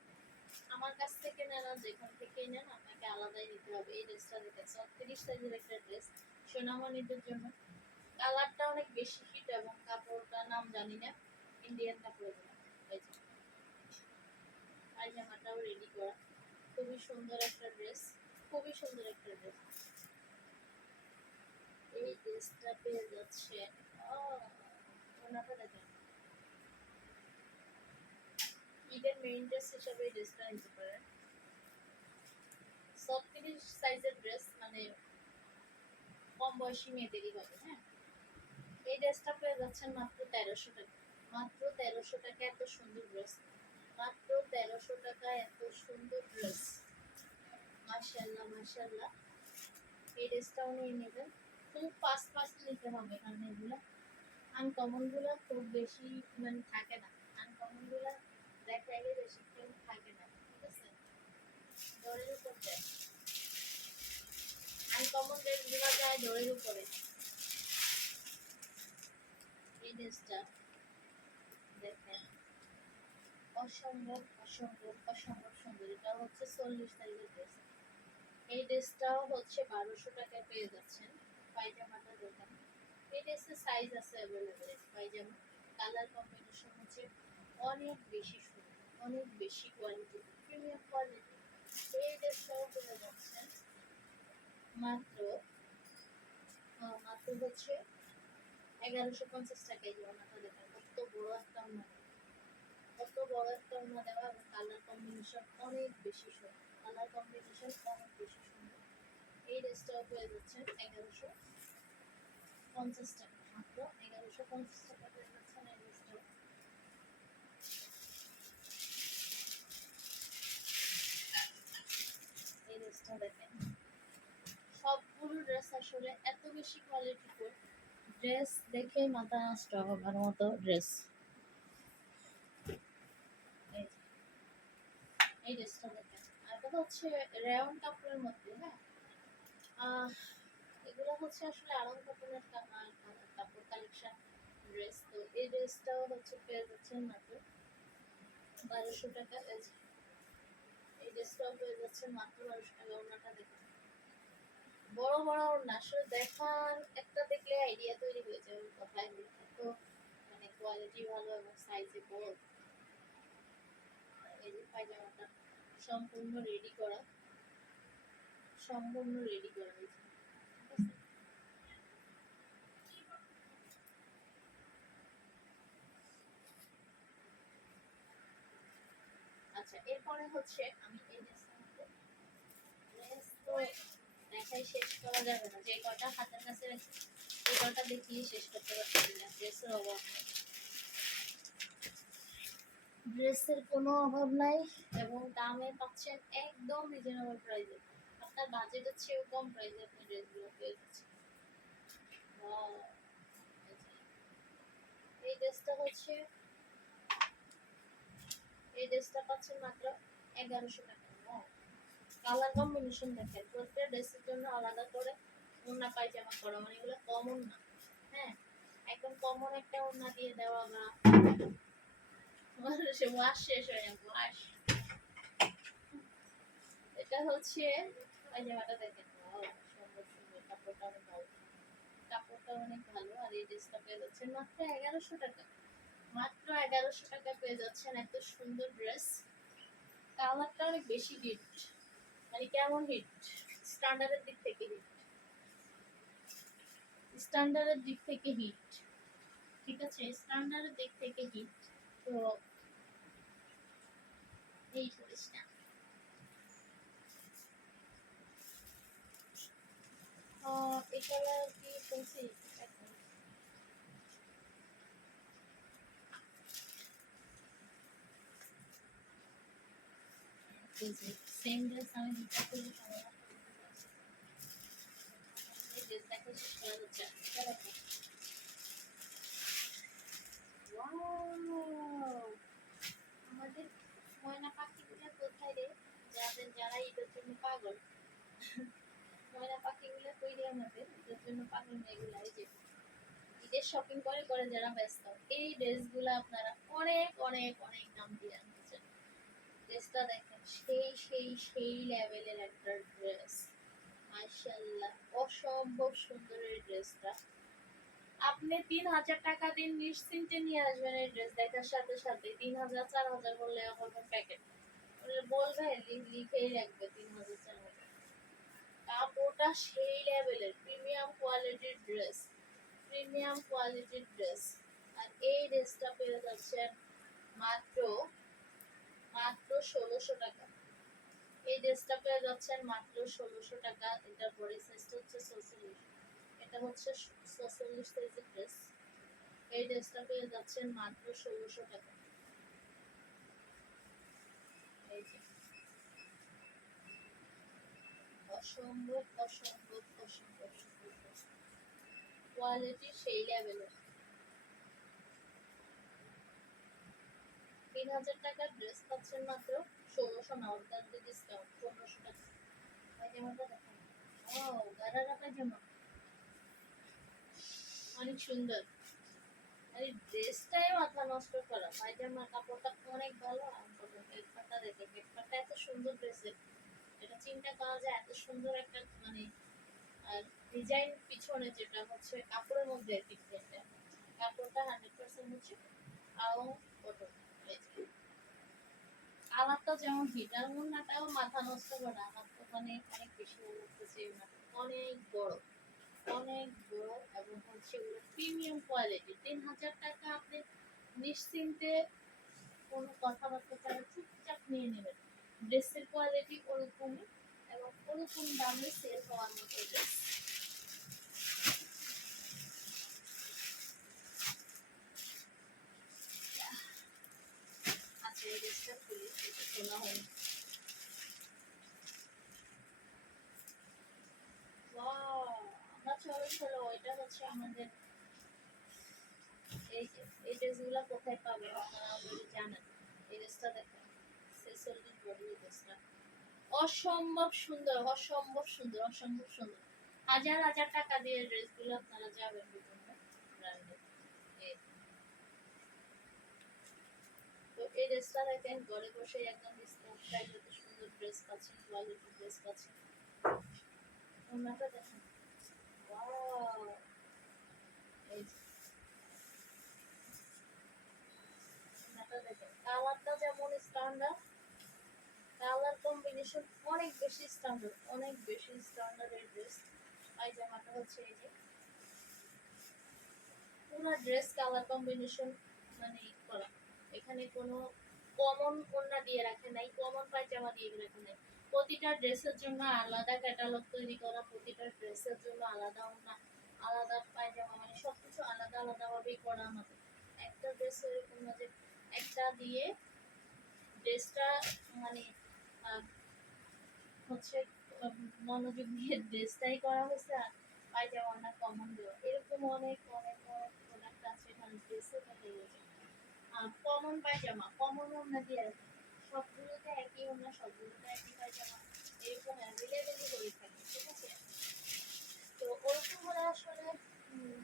আমার কাছ থেকে নেন, যেখান থেকে নেন আপনাকে আলাদাই নিতে হবে। এই ড্রেসটা দেখেন 36 সাইজের একটা ড্রেস সোনামণিদের জন্য। কালারটা অনেক বেশি হিট এবং কাপড়টা নাম জানি না, ইন্ডিয়ান কাপড়। পায়জামাটাও রেডি করা, খুবই সুন্দর একটা ড্রেস, খুবই সুন্দর একটা ড্রেস। এই ড্রেসটা পেয়ে যাচ্ছে ওনাটা দেখেন, ঈদের মেইন ড্রেস হিসেবে এই ড্রেসটা নিতে পারেন। 36 সাইজের ড্রেস, মানে কম বয়সী মেয়েদেরই হবে। হ্যাঁ, এই ড্রেসটা পেয়ে যাচ্ছেন মাত্র 1300 টাকা, মাত্র 1300 টাকা। এত সুন্দর ড্রেস, মাত্র 1300 টাকা, এত সুন্দর ড্রেস। মাশাআল্লাহ মাশাআল্লাহ। এই ড্রেসটাও নিয়ে নেবেন, খুব ফাস্ট ফাস্ট নিতে হবে, কারণ এগুলো আনকমন গুলো খুব বেশি মানে থাকে না, আনকমন গুলো দেখাইলে বেশি কেউ থাকে না, ঠিক আছে। দরের উপর যায়, আনকমন ড্রেসগুলো যায় দরের উপরে। এই ড্রেসটা দেখেন, অসম্ভব অসম্ভব অসম্ভব সুন্দর। এটা হচ্ছে 40 সাইজের ড্রেস। এই ড্রেসটাও হচ্ছে 1200 টাকায় পেয়ে যাচ্ছেন। পায়জামাটা দেখেন, এই ড্রেসের সাইজ আছে অ্যাভেলেবেল। পায়জামা কালার কম্বিনেশন হচ্ছে অনেক বেশি সুন্দর, অনেক বেশি কোয়ালিটি, প্রিমিয়াম কোয়ালিটি। এই ড্রেসটাও পেয়ে যাচ্ছেন মাত্র মাত্র হচ্ছে 1150 টাকায়। যে ওনাটা দেখেন কত বড় একটা ওনা, কত বড় একটা ওনা দেওয়া, এবং কালার কম্বিনেশন অনেক বেশি সুন্দর, কালার কম্বিনেশন অনেক বেশি সুন্দর। এই ড্রেসটাও পেয়ে যাচ্ছেন 1150 টাকা, মাত্র 1150 টাকা পেয়ে যাচ্ছেন এই ড্রেসটাও। এই ড্রেসটা দেখেন, সবগুলো ড্রেস আসলে এত বেশি কোয়ালিটিফুল, ড্রেস দেখে মাথা নষ্ট হবার মতো ড্রেস। এই ড্রেসটা দেখেন, আর এটা হচ্ছে রেয়ন কাপড়ের মধ্যে। হ্যাঁ, এগুলো হচ্ছে আসলে আরাম কাপড়ের কাপড় কালেকশন ড্রেস। তো এই ড্রেসটাও হচ্ছে পেয়ে যাচ্ছেন মাত্র 1200 টাকা। এই ড্রেসটাও পেয়ে যাচ্ছেন মাত্র 1200 টাকা। ওনাটা দেখুন, বড় বড় ওড়না, আসলে দেখার একটা দেখলে আইডিয়া তৈরি হয়ে যাবে কথায়। তো মানে কোয়ালিটি ভালো এবং সাইজে বড়। এই যে পায়জামাটা সম্পূর্ণ রেডি করা, সম্পূর্ণ রেডি করা হয়েছে, ঠিক আছে। আচ্ছা, এরপরে হচ্ছে আমি এই ড্রেসটা ড্রেস তো দেখাই শেষ করা যাবে না, যে কয়টা হাতের কাছে রেখে এই কয়টা দেখিয়ে শেষ করতে পারছি না। ড্রেসের অভাব নেই, ড্রেসের কোনো অভাব নাই, এবং দামে পাচ্ছেন একদম রিজনেবল প্রাইসে। আপনার বাজেটের চেয়েও কম প্রাইসে আপনি ড্রেসগুলো পেয়ে যাচ্ছেন। এই ড্রেসটা হচ্ছে, এই ড্রেসটা পাচ্ছেন মাত্র 1100 টাকা। কালার কম্বিনেশন দেখেন, প্রত্যেকটা ড্রেসের জন্য আলাদা করে ওড়না পায়জামা করা, মানে এগুলো কমন না। হ্যাঁ, একদম কমন একটা ওড়না দিয়ে দেওয়া, বা সে ওয়াশ শেষ হয়ে যাবে ওয়াশ। এটা হচ্ছে পায়জামাটা দেখেন, সুন্দর সুন্দর, কাপড়টা অনেক ভালো, কাপড়টা অনেক ভালো। আর এই ড্রেসটা পেয়ে যাচ্ছেন মাত্র 1100 টাকা, মাত্র 1100 টাকা পেয়ে যাচ্ছেন এত সুন্দর ড্রেস। কালারটা অনেক বেশি হিট, মানে কেমন হিট, স্ট্যান্ডার্ডের দিক থেকে হিট, স্ট্যান্ডার্ডের দিক থেকে হিট, ঠিক আছে, স্ট্যান্ডার্ডের দিক থেকে হিট। তো এই ড্রেসটা এই কালার কি বলছি, সেম ড্রেস আমি দিতে খুবই সময় এই ড্রেস দেখে শেষ করা হচ্ছে। এটা দেখো, ওয়াও, আমাদের ময়না পাখিগুলো কোথায় রে, যাদের যারা ঈদের জন্য পাগল, ময়না পাখিগুলো তৈরি আমাদের ঈদের জন্য পাগল মেয়েগুলা, এই যে ঈদের শপিং করে করে যারা ব্যস্ত, এই ড্রেসগুলো আপনারা অনেক অনেক অনেক দাম দিয়ে আনতেছেন। ড্রেসটা দেখেন, সেই সেই সেই লেভেলের একটা ড্রেস, মাশাআল্লাহ, অসম্ভব সুন্দর এই ড্রেসটা। আপনি 3000 টাকা দিন নিশ্চিন্তে নিয়ে আসবেন এই ড্রেস দেখার সাথে সাথে। 3000 4000 বললে এখন প্যাকেট বলবে, লিখেই রাখবে 3000 4000। কাপড়টা সেই লেভেলের প্রিমিয়াম কোয়ালিটির ড্রেস, প্রিমিয়াম কোয়ালিটির ড্রেস। আর এই ড্রেসটা পেয়ে যাচ্ছেন মাত্র মাত্র 1600 টাকা। এই ড্রেসটা পেয়ে যাচ্ছেন মাত্র 1600 টাকা। এটার বডি সাইজটা হচ্ছে 46, এটা হচ্ছে 46 সাইজের ড্রেস। এই ড্রেসটা পেয়ে যাচ্ছেন মাত্র 1600 টাকা। এই যে অসম্ভব অসম্ভব অসম্ভব সুন্দর, কোয়ালিটি সেই লেভেলের। 3000 টাকার ড্রেস পাচ্ছেন মাত্র 1600, না ওটার যে ডিসকাউন্ট 1500 টাকা। পায়জামাটা দেখেন, ও গারারা পায়জামা, অনেক সুন্দর। আরে ড্রেসটাই মাথা নষ্ট করা, পায়জামার কাপড়টা অনেক ভালো। আর পেটটা দেখে, পেটটা এত সুন্দর ড্রেসের, এটা চিন্তা করা যায় এত সুন্দর একটা মানে ডিজাইন পিছনে, যেটা হচ্ছে কাপড়ের মধ্যে ডিজাইনটা, কাপড়টা 100% হচ্ছে আও কটন। কালারটা যেমন হিটার, মুন্নাটাও মাথা নষ্ট করা, আমার তো মানে অনেক বেশি ভালো লাগতেছে। অনেক বড়, অনেক বড়, এবং হচ্ছে ওগুলো প্রিমিয়াম কোয়ালিটি। 3000 টাকা আপনি নিশ্চিন্তে কোনো কথাবার্তা ছাড়া চুপচাপ নিয়ে নেবেন। ড্রেসের কোয়ালিটি ওরকমই, এবং ওরকম দামে সেল হওয়ার মতো ড্রেস। আচ্ছা, এই ড্রেসটা খুলি, এটা খোলা হয়নি। ওয়াও, আমরা চলো চলো, এটা হচ্ছে আমাদের এই যে এই ড্রেসগুলো কোথায় পাবেন আপনারা অলরেডি জানেন। এই ড্রেসটা দেখেন, 46 বডি ড্রেসটা অসম্ভব সুন্দর, অসম্ভব সুন্দর, অসম্ভব সুন্দর। হাজার হাজার টাকা দিয়ে ড্রেসগুলো আপনারা যাবেন বিভিন্ন ব্র্যান্ডে। তো এই ড্রেসটা দেখেন, ঘরে বসে একদম ডিসকাউন্ট প্রাইসে সুন্দর ড্রেস পাচ্ছেন, কোয়ালিটি ড্রেস পাচ্ছেন। ওনাটা দেখেন, ওয়াও, এই যে ওনাটা দেখেন, কালারটা যেমন স্ট্যান্ডার্ড, কালার কম্বিনেশন অনেক বেশি স্ট্যান্ডার্ড, অনেক বেশি স্ট্যান্ডার্ড এই ড্রেস। পায়জামাটা হচ্ছে এই যে পুরো ড্রেস কালার কম্বিনেশন মানে করা, এখানে কোনো কমন ওড়না দিয়ে রাখে নাই, কমন পায়জামা দিয়ে রাখে নাই। প্রতিটা ড্রেসের জন্য আলাদা ক্যাটালগ তৈরি করা, প্রতিটা ড্রেসের জন্য আলাদা ওড়না, আলাদা পায়জামা, মানে সবকিছু আলাদা আলাদা ভাবেই করা আমাদের। একটা ড্রেস এরকম যে একটা দিয়ে ড্রেসটা মানে হচ্ছে মনোযোগ দিয়ে ড্রেসটাই করা হয়েছে, আর পায়জামা না কমন দেওয়া, এরকম অনেক অনেক অনেক প্রোডাক্ট আছে এখানে ড্রেসে দেখা গেছে। আর কমন পায়জামা, কমন ওড়না দিয়ে আছে, সবগুলোতে একই ওড়না, সবগুলোতে একই পায়জামা, এরকম অ্যাভেলেবেলই হয়ে থাকে, ঠিক আছে। তো ওরকম হলে আসলে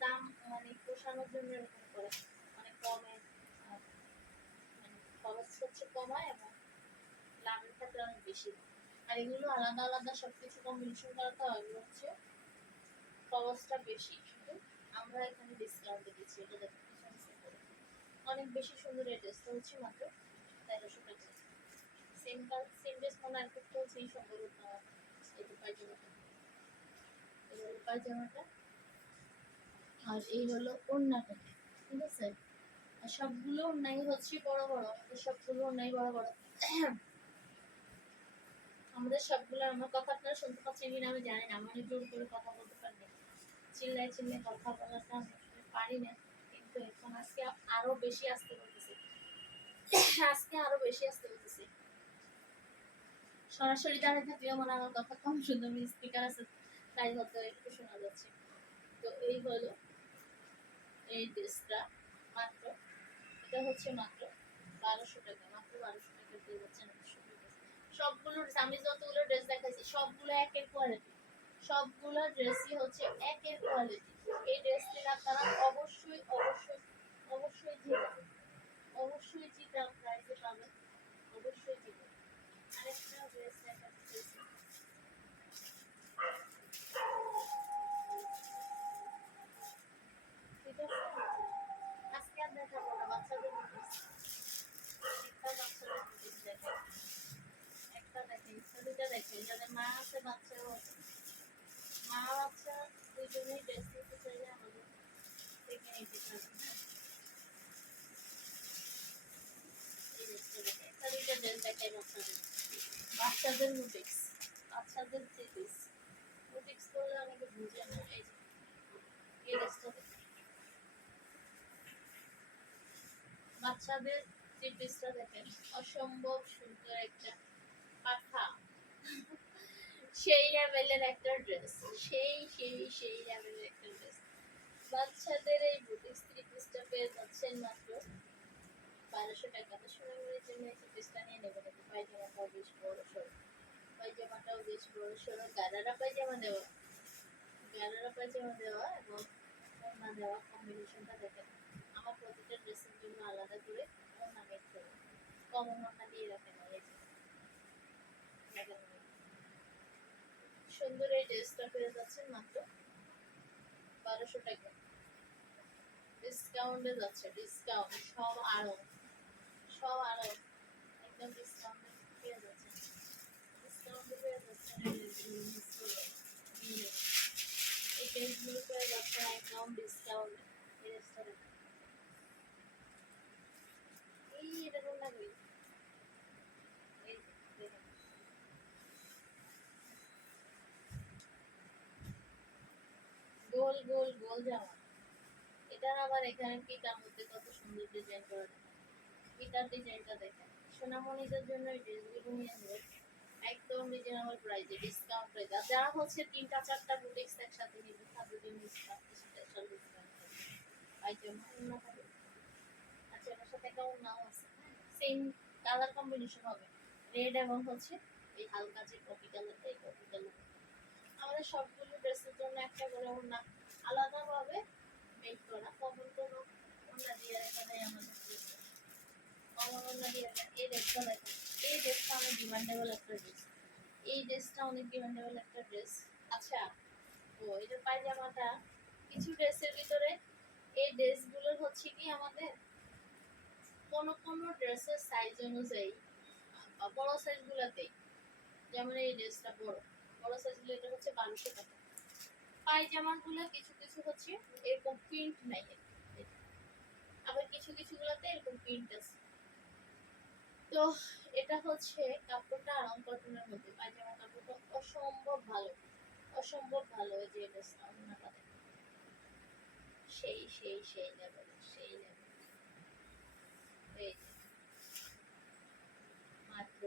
দাম মানে পোষানোর জন্য এরকম করে, মানে কমে মানে হচ্ছে কমায় এবং লাভের ক্ষেত্রে অনেক বেশি। আর এগুলো আলাদা আলাদা সবকিছু কম্বিনেশন করা তো এগুলো হচ্ছে খরচটা বেশি, কিন্তু আমরা এখানে ডিসকাউন্টে দিচ্ছি। এটা দেখুন অনেক বেশি সুন্দর। এই ড্রেসটা হচ্ছে মাত্র 1300 টাকা। সেম কাজ সেম ড্রেস মনে আর একটা হচ্ছে এই সম্পর্ক এই যে পায়জামাটা, এই হলো পায়জামাটা আর এই হলো ওড়নাটা, ঠিক আছে। আর সবগুলো ওড়নাই হচ্ছে বড় বড়, আমাদের সবগুলো ওড়নাই বড় বড়। আমাদের সবগুলো, আমার কথা আপনারা শুনতে পাচ্ছেন কিনা আমি জানি না, আমি অনেক জোর করে কথা বলতে পারি না, চিল্লায় চিল্লায় কথা বলাটা আমি আসলে পারি না, কিন্তু এখন আজকে আরো বেশি আসতে বলতেছি, আজকে আরো বেশি আসতে বলতেছি। সরাসরি দাঁড়িয়ে থাকলেও মানে আমার কথা কম শুনতে, আমি স্পিকার আছে তাই হয়তো একটু শোনা যাচ্ছে। তো এই হলো এই ড্রেসটা, মাত্র এটা হচ্ছে মাত্র 1200 টাকা, মাত্র 1200 টাকা দিয়ে যাচ্ছেন। সবগুলো আমি যতগুলো ড্রেস দেখাইছি সবগুলো একের কোয়ালিটি, সবগুলো ড্রেসই হচ্ছে একের কোয়ালিটি। এই ড্রেসটি আপনারা অবশ্যই অবশ্যই অবশ্যই জিতবেন, অবশ্যই জিতাম প্রাইজে পাবেন, অবশ্যই জিতবেন। আরেকটা ড্রেস দেখাচ্ছি, ঠিক আছে। আজকে আর দেখাবো না বাচ্চাদের ড্রেস, একটা বাচ্চাদের ড্রেস দেখাই, একটা দেখেন ছবিটা দেখেন, যাদের মা আছে বাচ্চাও আছে, মা বাচ্চা দুজনেই ড্রেস নিতে চাইলে আমাদের থেকে নিতে পারবেন। এই ড্রেসটা দেখেন, একটা দুইটা ড্রেস দেখাই বাচ্চাদের, বাচ্চাদের বুটিক্স, বাচ্চাদের থ্রি পিস। বুটিক্স করলে অনেকে বুঝে না। এই যে এই ড্রেসটা দেখেন, বাচ্চাদের থ্রি পিসটা দেখেন, অসম্ভব সুন্দর একটা পাখা, সেই লেভেলের একটা ড্রেস, সেই সেই সেই লেভেলের একটা ড্রেস। বাচ্চাদের এই বুটিক্স থ্রি পিসটা পেয়ে যাচ্ছেন মাত্র 1200 টাকা। তো সোনামণির জন্য এই থ্রি পিসটা নিয়ে নেবেন। একটু পায়জামাটাও বেশ বড় সড়ো, পায়জামাটাও বেশ বড় সড়ো, গারারা পায়জামা দেওয়া, গারারা পায়জামা দেওয়া এবং ওড়না দেওয়া, কম্বিনেশনটা দেখেন। আমার প্রতিটা ড্রেসের জন্য আলাদা করে ওড়না মেক করে কমন ওড়না দিয়ে রাখেন। এই যে দেখেন, সুন্দর এই ড্রেসটা পেয়ে যাচ্ছেন মাত্র 1200 টাকা। ডিসকাউন্টে যাচ্ছে, ডিসকাউন্ট সব আরো, সব আরো একদম ডিসকাউন্টে পেয়ে যাচ্ছে, ডিসকাউন্টে পেয়ে যাচ্ছে। এই ড্রেসগুলো পেয়ে যাচ্ছে একদম ডিসকাউন্ট। এই রেস্টুরেন্ট এই এটা কোন লাগবে, এই দেখেন গোল গোল গোল জামা। এটা আবার এখানে পিটার মধ্যে কত সুন্দর ডিজাইন করা, পিটার ডিজাইনটা দেখেন। সোনামণিদের জন্য এই ড্রেসগুলো নিয়ে নেবেন একদম রিজনেবল প্রাইসে, ডিসকাউন্ট প্রাইস। আর যারা হচ্ছে তিনটা চারটা বুটিক্স একসাথে নেবেন তাদের জন্য ডিসকাউন্ট, স্পেশাল ডিসকাউন্ট পায়জামা ওড়না পাবে। আচ্ছা এটার সাথে একটা ওড়নাও আছে, সেম কালার কম্বিনেশন হবে, রেড এবং হচ্ছে এই হালকা যে কফি কালারটা, এই কফি কালার। আমাদের সবগুলো ড্রেসের জন্য একটা করে ওড়না আলাদাভাবে মেক করা, কমন কোনো ওড়না দিয়ে এখানে আমাদের ড্রেসে কমন ওড়না দিয়ে। এই ড্রেসটা দেখেন, এই ড্রেসটা অনেক ডিমান্ডেবল একটা ড্রেস, এই ড্রেসটা অনেক ডিমান্ডেবল একটা ড্রেস। আচ্ছা ও এটার পায়জামাটা, কিছু ড্রেসের ভিতরে এই ড্রেসগুলোর হচ্ছে কি আমাদের কোনো কোনো ড্রেসের সাইজ অনুযায়ী বা বড় সাইজগুলোতে, যেমন এই ড্রেসটা বড়, বড় সাইজগুলো এটা হচ্ছে 1200 টাকা। পায়জামাগুলো কিছু কিছু হচ্ছে এরকম প্রিন্ট নাই, আবার কিছু কিছু গুলোতে এরকম প্রিন্ট আছে। তো এটা হচ্ছে কাপড়টা আরাম কটনের মধ্যে, পায়জামা কাপড়টা অসম্ভব ভালো, অসম্ভব ভালো। এই যে ড্রেসটা ওড়নাটা সেই সেই সেই লেভেল, সেই লেভেল। এই যে মাত্র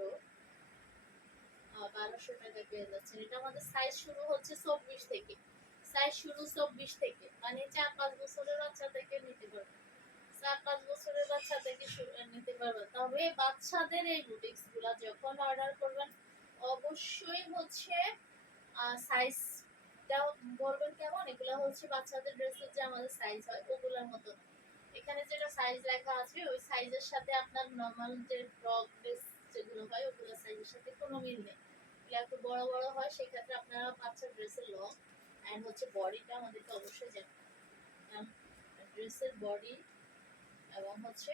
1200 টাকা পেয়ে যাচ্ছেন। এটা আমাদের সাইজ শুরু হচ্ছে 24 থেকে, সাইজ শুরু 24 থেকে, মানে 4-5 বছরের বাচ্চা থেকে নিতে পারবে, 4-5 বছরের বাচ্চা থেকে নিতে পারবে। তবে বাচ্চাদের এই বুটিক্স গুলা যখন অর্ডার করবেন অবশ্যই হচ্ছে সাইজটাও বলবেন কেমন, এগুলা হচ্ছে বাচ্চাদের ড্রেসের যে আমাদের সাইজ হয় ওগুলোর মতো, এখানে যেটা সাইজ লেখা আছে ওই সাইজের সাথে আপনার নর্মাল যে ফ্রক ড্রেস যেগুলো হয় ওগুলো সাইজের সাথে কোনো মিল নেই। এগুলো একটু বড় বড় হয়, সেক্ষেত্রে আপনারা বাচ্চার ড্রেসের লং অ্যান্ড হচ্ছে বডিটা আমাদেরকে অবশ্যই জানবেন, কারণ ড্রেসের বডি এবং হচ্ছে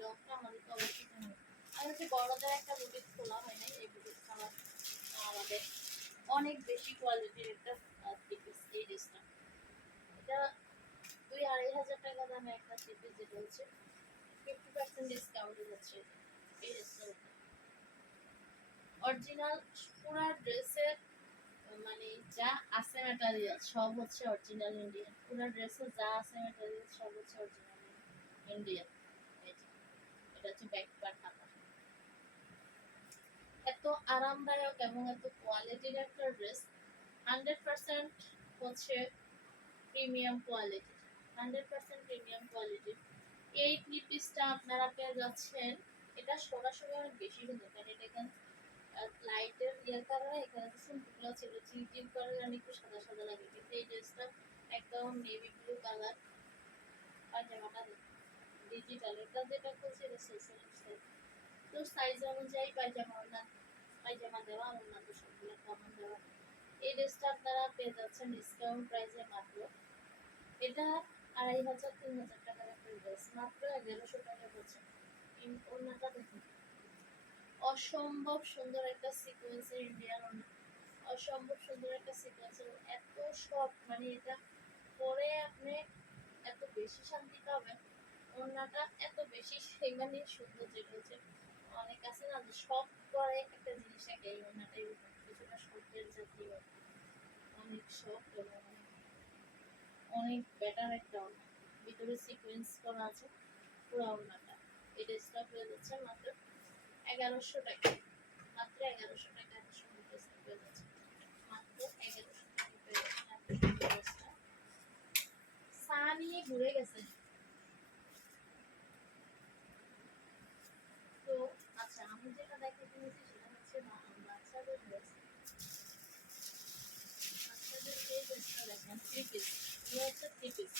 লংটা আমাদেরকে অবশ্যই জানবেন। আর হচ্ছে বড়দের একটা বুটিক খোলা হয় নাই, এই বুটিক আমাদের অনেক বেশি কোয়ালিটির একটা থ্রি-পিস। এই ড্রেসটা এটা 2-2.5 হাজার টাকা দামে একটা থ্রি-পিস, যেটা হচ্ছে 50% ডিসকাউন্টে যাচ্ছে এই ড্রেসটার উপর। অরিজিনাল পুরা ড্রেসের মানে যা আছে ম্যাটেরিয়াল সব হচ্ছে অরিজিনাল ইন্ডিয়ান। পুরা ড্রেসে যা আছে ম্যাটেরিয়াল সব হচ্ছে অরিজিনাল ইন্ডিয়ান। এটা হচ্ছে ব্যাক পার্ট হাতা। এত আরামদায়ক এবং এত কোয়ালিটির একটা ড্রেস, 100% হচ্ছে প্রিমিয়াম কোয়ালিটি, 100% প্রিমিয়াম কোয়ালিটি। এই থ্রি পিসটা আপনারা পেয়ে যাচ্ছেন, এটা সরাসরি অনেক বেশি সুন্দর, কারণ এটা এখানে লাইটের ইয়ার কারণে এখানে সিম্পল ছিল, চিপ করার জন্য একটু সাদা সাদা লাগে, কিন্তু এই ড্রেসটা একদম নেভি ব্লু কালার। পায়জামাটা ডিজিটাল, এটা যেটা করছে এটা সোশ্যাল তো সাইজ অনুযায়ী পায়জামা দেওয়া, অন্যান্য সবগুলো কমন দেওয়া। এই ড্রেসটা আপনারা পেয়ে যাচ্ছেন ডিসকাউন্ট প্রাইসে মাত্র, এটা 2,500-3,000 টাকার একটা ড্রেস মাত্র 1,100 টাকা পড়ছে। ওড়নাটা দেখুন, অসম্ভব সুন্দর একটা সিকোয়েন্সের ইন্ডিয়ান ওড়না, অসম্ভব সুন্দর একটা সিকোয়েন্সের, এত সফট, মানে এটা পরে আপনি এত বেশি শান্তি পাবেন। ওড়নাটা এত বেশি মানে সুন্দর, যেটা হচ্ছে অনেক আছে না যে সব করে একটা জিনিস থাকে, এই ওড়নাটাই কিছুটা শখের জাতীয়, অনেক শখ এবং অনেক বেটার একটা ওড়না, ভিতরে সিকোয়েন্স করা আছে পুরো ওড়নাটা। এই ড্রেসটা পেয়ে যাচ্ছে মাত্র 1,100 টাকা, মাত্র 1,100 টাকা এত সুন্দর ড্রেসটা পেয়ে যাচ্ছে, মাত্র 1,100 টাকা পেয়ে যাচ্ছে এত সুন্দর ড্রেসটা। সা নিয়ে ঘুরে গেছে। তো আচ্ছা, আমি যেটা দেখাতে নিয়েছি সেটা হচ্ছে বাচ্চাদের ড্রেস। বাচ্চাদের এই ড্রেসটা দেখেন, থ্রি পিস, এগুলো হচ্ছে থ্রি পিস।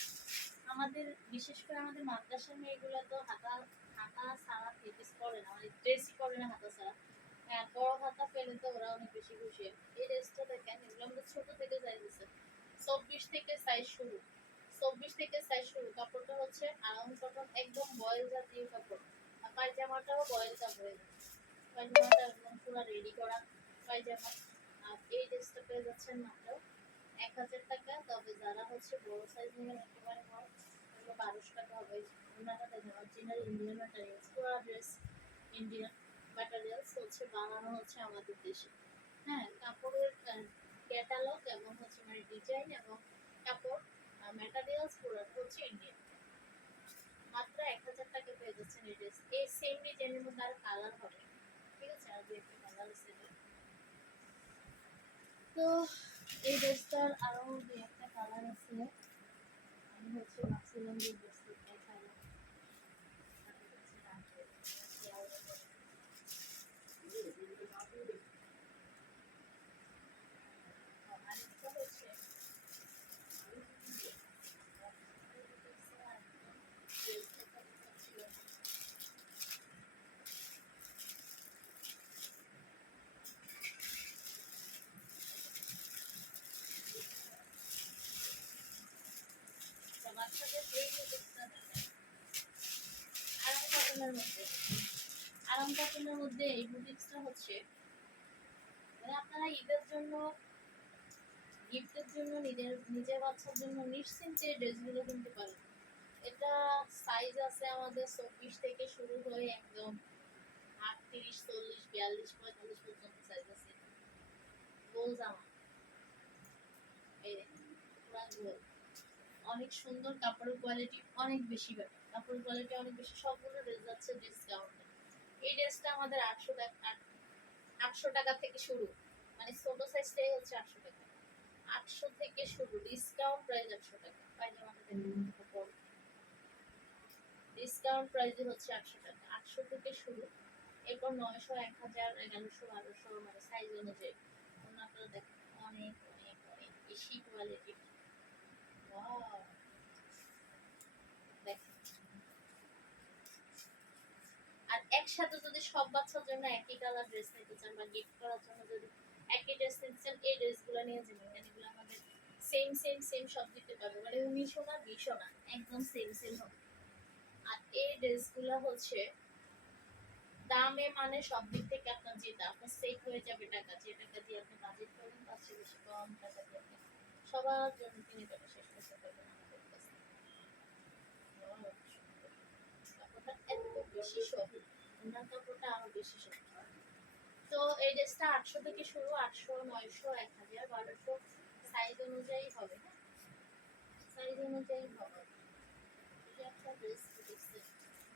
আমাদের বিশেষ করে আমাদের মাদ্রাসার মেয়েগুলো তো হাতা হাতা ছাড়া থ্রি পিস পরে না, মানে ড্রেসই পরে না হাতা ছাড়া। হ্যাঁ, বড় হাতা পেলে তো ওরা অনেক বেশি খুশি হয়। এই ড্রেসটা দেখেন, এগুলো আমাদের ছোট থেকে সাইজ আছে, 24 থেকে সাইজ শুরু, 24 থেকে সাইজ শুরু। কাপড়টা হচ্ছে আরাম কটন, একদম বয়েল জাতীয় কাপড়। আর পায়জামাটাও বয়েল কাপড়ের, পায়জামাটা একদম পুরো রেডি করা পায়জামা। আর এই ড্রেসটা পেয়ে যাচ্ছেন মাত্র 1,000 টাকা। তবে যারা হচ্ছে বড় সাইজ নেবেন, একেবারে বড়, এগুলো 1,200 টাকা হবে। ওনাটা দেখেন, অরিজিনাল ইন্ডিয়ান ম্যাটেরিয়ালস, পুরো ড্রেস ইন্ডিয়ান ম্যাটেরিয়ালস, হচ্ছে বানানো হচ্ছে আমাদের দেশে। হ্যাঁ, কাপড়ের ক্যাটালগ এবং হচ্ছে মানে ডিজাইন এবং কাপড় ম্যাটেরিয়ালস পুরো হচ্ছে ইন্ডিয়ান। মাত্র 1,000 টাকা পেয়ে যাচ্ছেন এই ড্রেস। এই সেম ডিজাইনের মধ্যে আর কালার হবে, ঠিক আছে, আর দু একটা কালার আছে। তো এই ড্রেসটার আরো দু একটা কালার আছে, আমি হচ্ছে ভাবছিলাম যে ড্রেসটা দেখাবো। আরেকটা হচ্ছে বাচ্চাদের এই ড্রেসটা আরাম কটনের মধ্যে, আরাম কটনের মধ্যে এই বুটিক্সটা হচ্ছে মানে আপনারা ঈদের জন্য, গিফটের জন্য, নিজের বাচ্চার জন্য নিশ্চিন্তে এই ড্রেসগুলো কিনতে পারেন। এটা সাইজ আছে আমাদের 24 থেকে শুরু হয়ে একদম 38, 40, 42, 45 পর্যন্ত সাইজ আছে। গোল জামা, এই দেখুন, পুরা গোল, অনেক সুন্দর, কাপড়ের কোয়ালিটি অনেক বেশি বেটার, কাপড়ের কোয়ালিটি অনেক বেশি। সবগুলো ড্রেস যাচ্ছে ডিসকাউন্টে। এই ড্রেসটা আমাদের 800 টাকা থেকে শুরু, মানে ছোট সাইজটাই হচ্ছে 800 টাকা, 800 থেকে শুরু, ডিসকাউন্ট প্রাইস 800 টাকা। পায়জামাটা দেখুন, ডিসকাউন্ট প্রাইসে হচ্ছে 800 টাকা, 800 থেকে শুরু। এরপর 900, 1000, 1100, 1200, মানে সাইজ অনুযায়ী। ওনাটা দেখেন, অনেক অনেক অনেক বেশি কোয়ালিটি। ওয়াও, দেখেন আর একসাথে যদি সব বাচ্চার জন্য একই কালার ড্রেস নিতে চান বা গিফট করার জন্য যদি একই ড্রেস নিতে চান, এই ড্রেসগুলো নিয়ে যাবেন। এগুলো আমাদের সেম সেম সেম সব দিতে পারবে, মানে 1900 না 2000 না, একদম সেম সেম হবে। আর এই ড্রেসগুলো হচ্ছে দামে মানে সব দিক থেকে আপনার যেটা আপনার সেভ হয়ে যাবে টাকা, যে টাকা দিয়ে আপনি বাজেট করবেন তার চেয়ে বেশি কম টাকা দিয়ে আপনি সবার জন্য কিনে ফেলে শেষ করতে পারবেন আমাদের কাছে। কাপড়টা এত বেশি সফট, ওনার কাপড়টা আরো বেশি সফট। তো এই ড্রেসটা 800 থেকে শুরু, 800, 900, 1000, 1200 সাইজ অনুযায়ী হবে। হ্যাঁ, সাইজ অনুযায়ী হবে। এটা একটা ড্রেস দেখছে,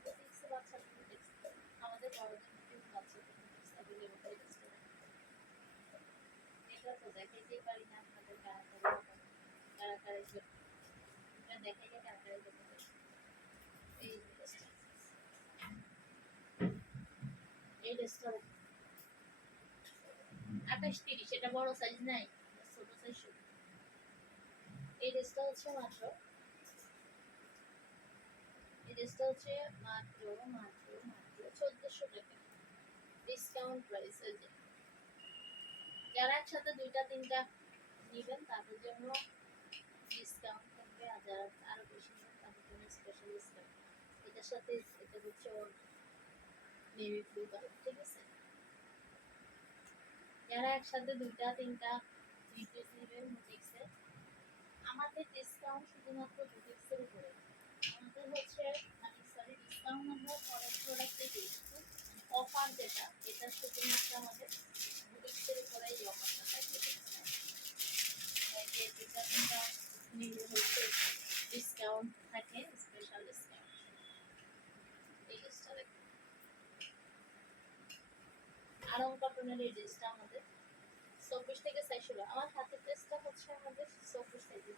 দেখছে বাচ্চাদের দেখছে, আমাদের বড়দের কিন্তু বাচ্চাদের দেখছে অ্যাভেলেবল হয়ে গেছে। এটা তো দেখাইতেই পারি না আপনাদের কারা কারা কারা এটা দেখাইলে কারা কারা করতে পারি। এই ড্রেসটা, এই ড্রেসটা 28-30, এটা বড় সাইজ নাই, ছোট সাইজ শুধু। এই ড্রেসটা হচ্ছে মাত্র, এই ড্রেসটা হচ্ছে মাত্র মাত্র মাত্র 1400 টাকা ডিসকাউন্ট প্রাইস। যারা একসাথে দুইটা তিনটা নেবেন তাদের জন্য ডিসকাউন্ট থাকবে, আর যারা আরো বেশি নেবেন তাদের জন্য স্পেশাল ডিসকাউন্ট। এটার সাথে এটা হচ্ছে ওর নেভি ব্লু কালার, ঠিক আছে? যারা একসাথে দুইটা তিনটা পিস নেবেন বুটিক্সে, আমাদের ডিসকাউন্ট শুধুমাত্র বুটিক্সের উপরে। আমাদের হচ্ছে মানে সরি ডিসকাউন্ট আমরা পরের প্রোডাক্টে দিচ্ছি, মানে অফার যেটা এটা শুধুমাত্র আমাদের বুটিক্সের উপরে এই অফারটা থাকবে। দুইটা তিনটা নিলে হচ্ছে ডিসকাউন্ট থাকে, স্পেশাল ডিসকাউন্ট। এই ড্রেসটা দেখুন, আরং কটনের এই ড্রেসটা আমাদের 24 থেকে 26। আমার হাতের ড্রেসটা হচ্ছে আমাদের 24 সাইজে।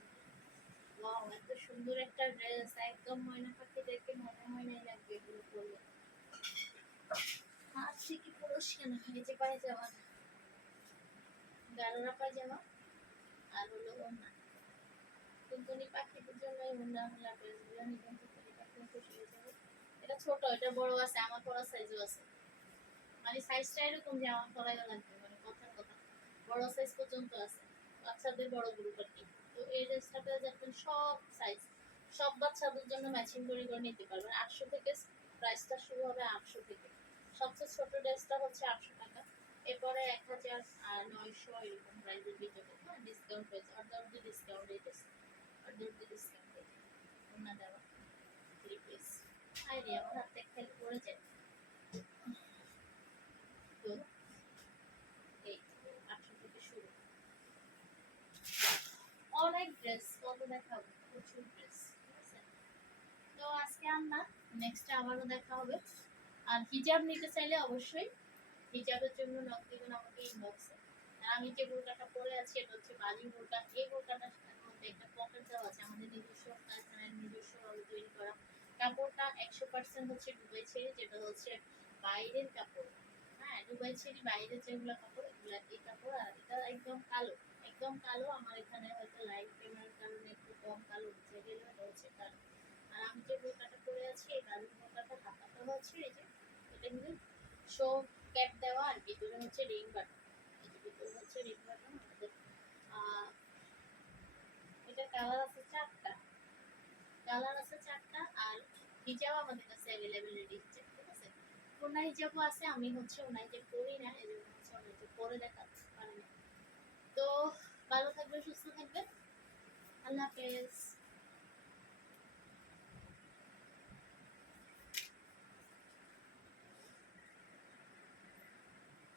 ওয়াও, এত সুন্দর একটা ড্রেস, একদম ময়না পাখি দেখে মনে ময়নাই লাগবে এগুলো পরলে। হাত থেকে পুরস্কার না, এই যে পায়জামা, গালোরা পায়জামা, আর হলো ওড়না। টুনটুনি পাখিদের জন্য এই ওড়না ওড়না ড্রেসগুলো নিবেন, টুনটুনি পাখি খুশি হয়ে যাবে। এটা ছোট, এটা বড় আছে, আমার পরা সাইজও আছে, মানে সাইজটা এরকম যে আমার পরাইও লাগবে, মানে কথার কথা বড় সাইজ পর্যন্ত আছে, বাচ্চাদের বড় গ্রুপ আর কি। তো এই ড্রেসটা পেয়ে যাবেন সব সাইজ, সব বাচ্চাদের জন্য ম্যাচিং করে করে নিতে পারবেন। 800 থেকে প্রাইসটা শুরু হবে, 800 থেকে। সবচেয়ে ছোট ড্রেসটা হচ্ছে 800 টাকা, এরপরে 1000 আর 900 এরকম প্রাইসের ভিতরে। হ্যাঁ, ডিসকাউন্ট হয়েছে, অর্ধেক ডিসকাউন্ট হয়েছে, অর্ধেক ডিসকাউন্ট হয়েছে। ওনা দেওয়া 3 পিস। হাই রে, আমার হাতে খেলে পড়ে যায়। তো এই 800 থেকে শুরু, অনেক ড্রেস, কত দেখাবো, প্রচুর ড্রেস, ঠিক আছে? তো আজকে আমরা নেক্সট আবারও দেখা হবে। আর হিজাব নিতে চাইলে অবশ্যই হিজাবের জন্য নক দিবেন আমাকে ইনবক্সে। আর আমি যে বোরকাটা পরে আছি এটা হচ্ছে বালি বোরকা। এই বোরকাটার মধ্যে একটা পকেট দেওয়া আছে, আমাদের নিজস্ব কারখানার নিজস্ব ভাবে তৈরি করা। কাপড়টা 100% হচ্ছে দুবাই ছেড়ি, যেটা হচ্ছে বাইরের কাপড়। হ্যাঁ, দুবাই ছেড়ি বাইরের যেগুলো কাপড়, এগুলা এই কাপড়। আর এটা একদম কালো, একদম কালো। আমার এখানে হয়তো লাইট ক্যামেরার কারণে একটু কম কালো বুঝে গেলে, এটা হচ্ছে কালো। আর আমি যে বোরকাটা পরে আছি এই বালি বোরকাটা হাতাটা হচ্ছে এই যে, এটা কিন্তু শো ক্যাপ দেওয়া, আর ভিতরে হচ্ছে রিং বাটন। এই যে ভিতরে হচ্ছে রিং বাটন আমাদের। এটা কালার আছে 4টা, কালার আছে 4টা। আর হিজাব আমাদের কাছে অ্যাভেলেবেল রেডি হিজাব, ঠিক আছে? ওনা হিজাবও আছে, আমি হচ্ছে ওনা হিজাব পরি না, এই জন্য হচ্ছে ওনা হিজাব পরে দেখাতে পারি না। তো ভালো থাকবেন, সুস্থ থাকবেন, আল্লাহ হাফেজ।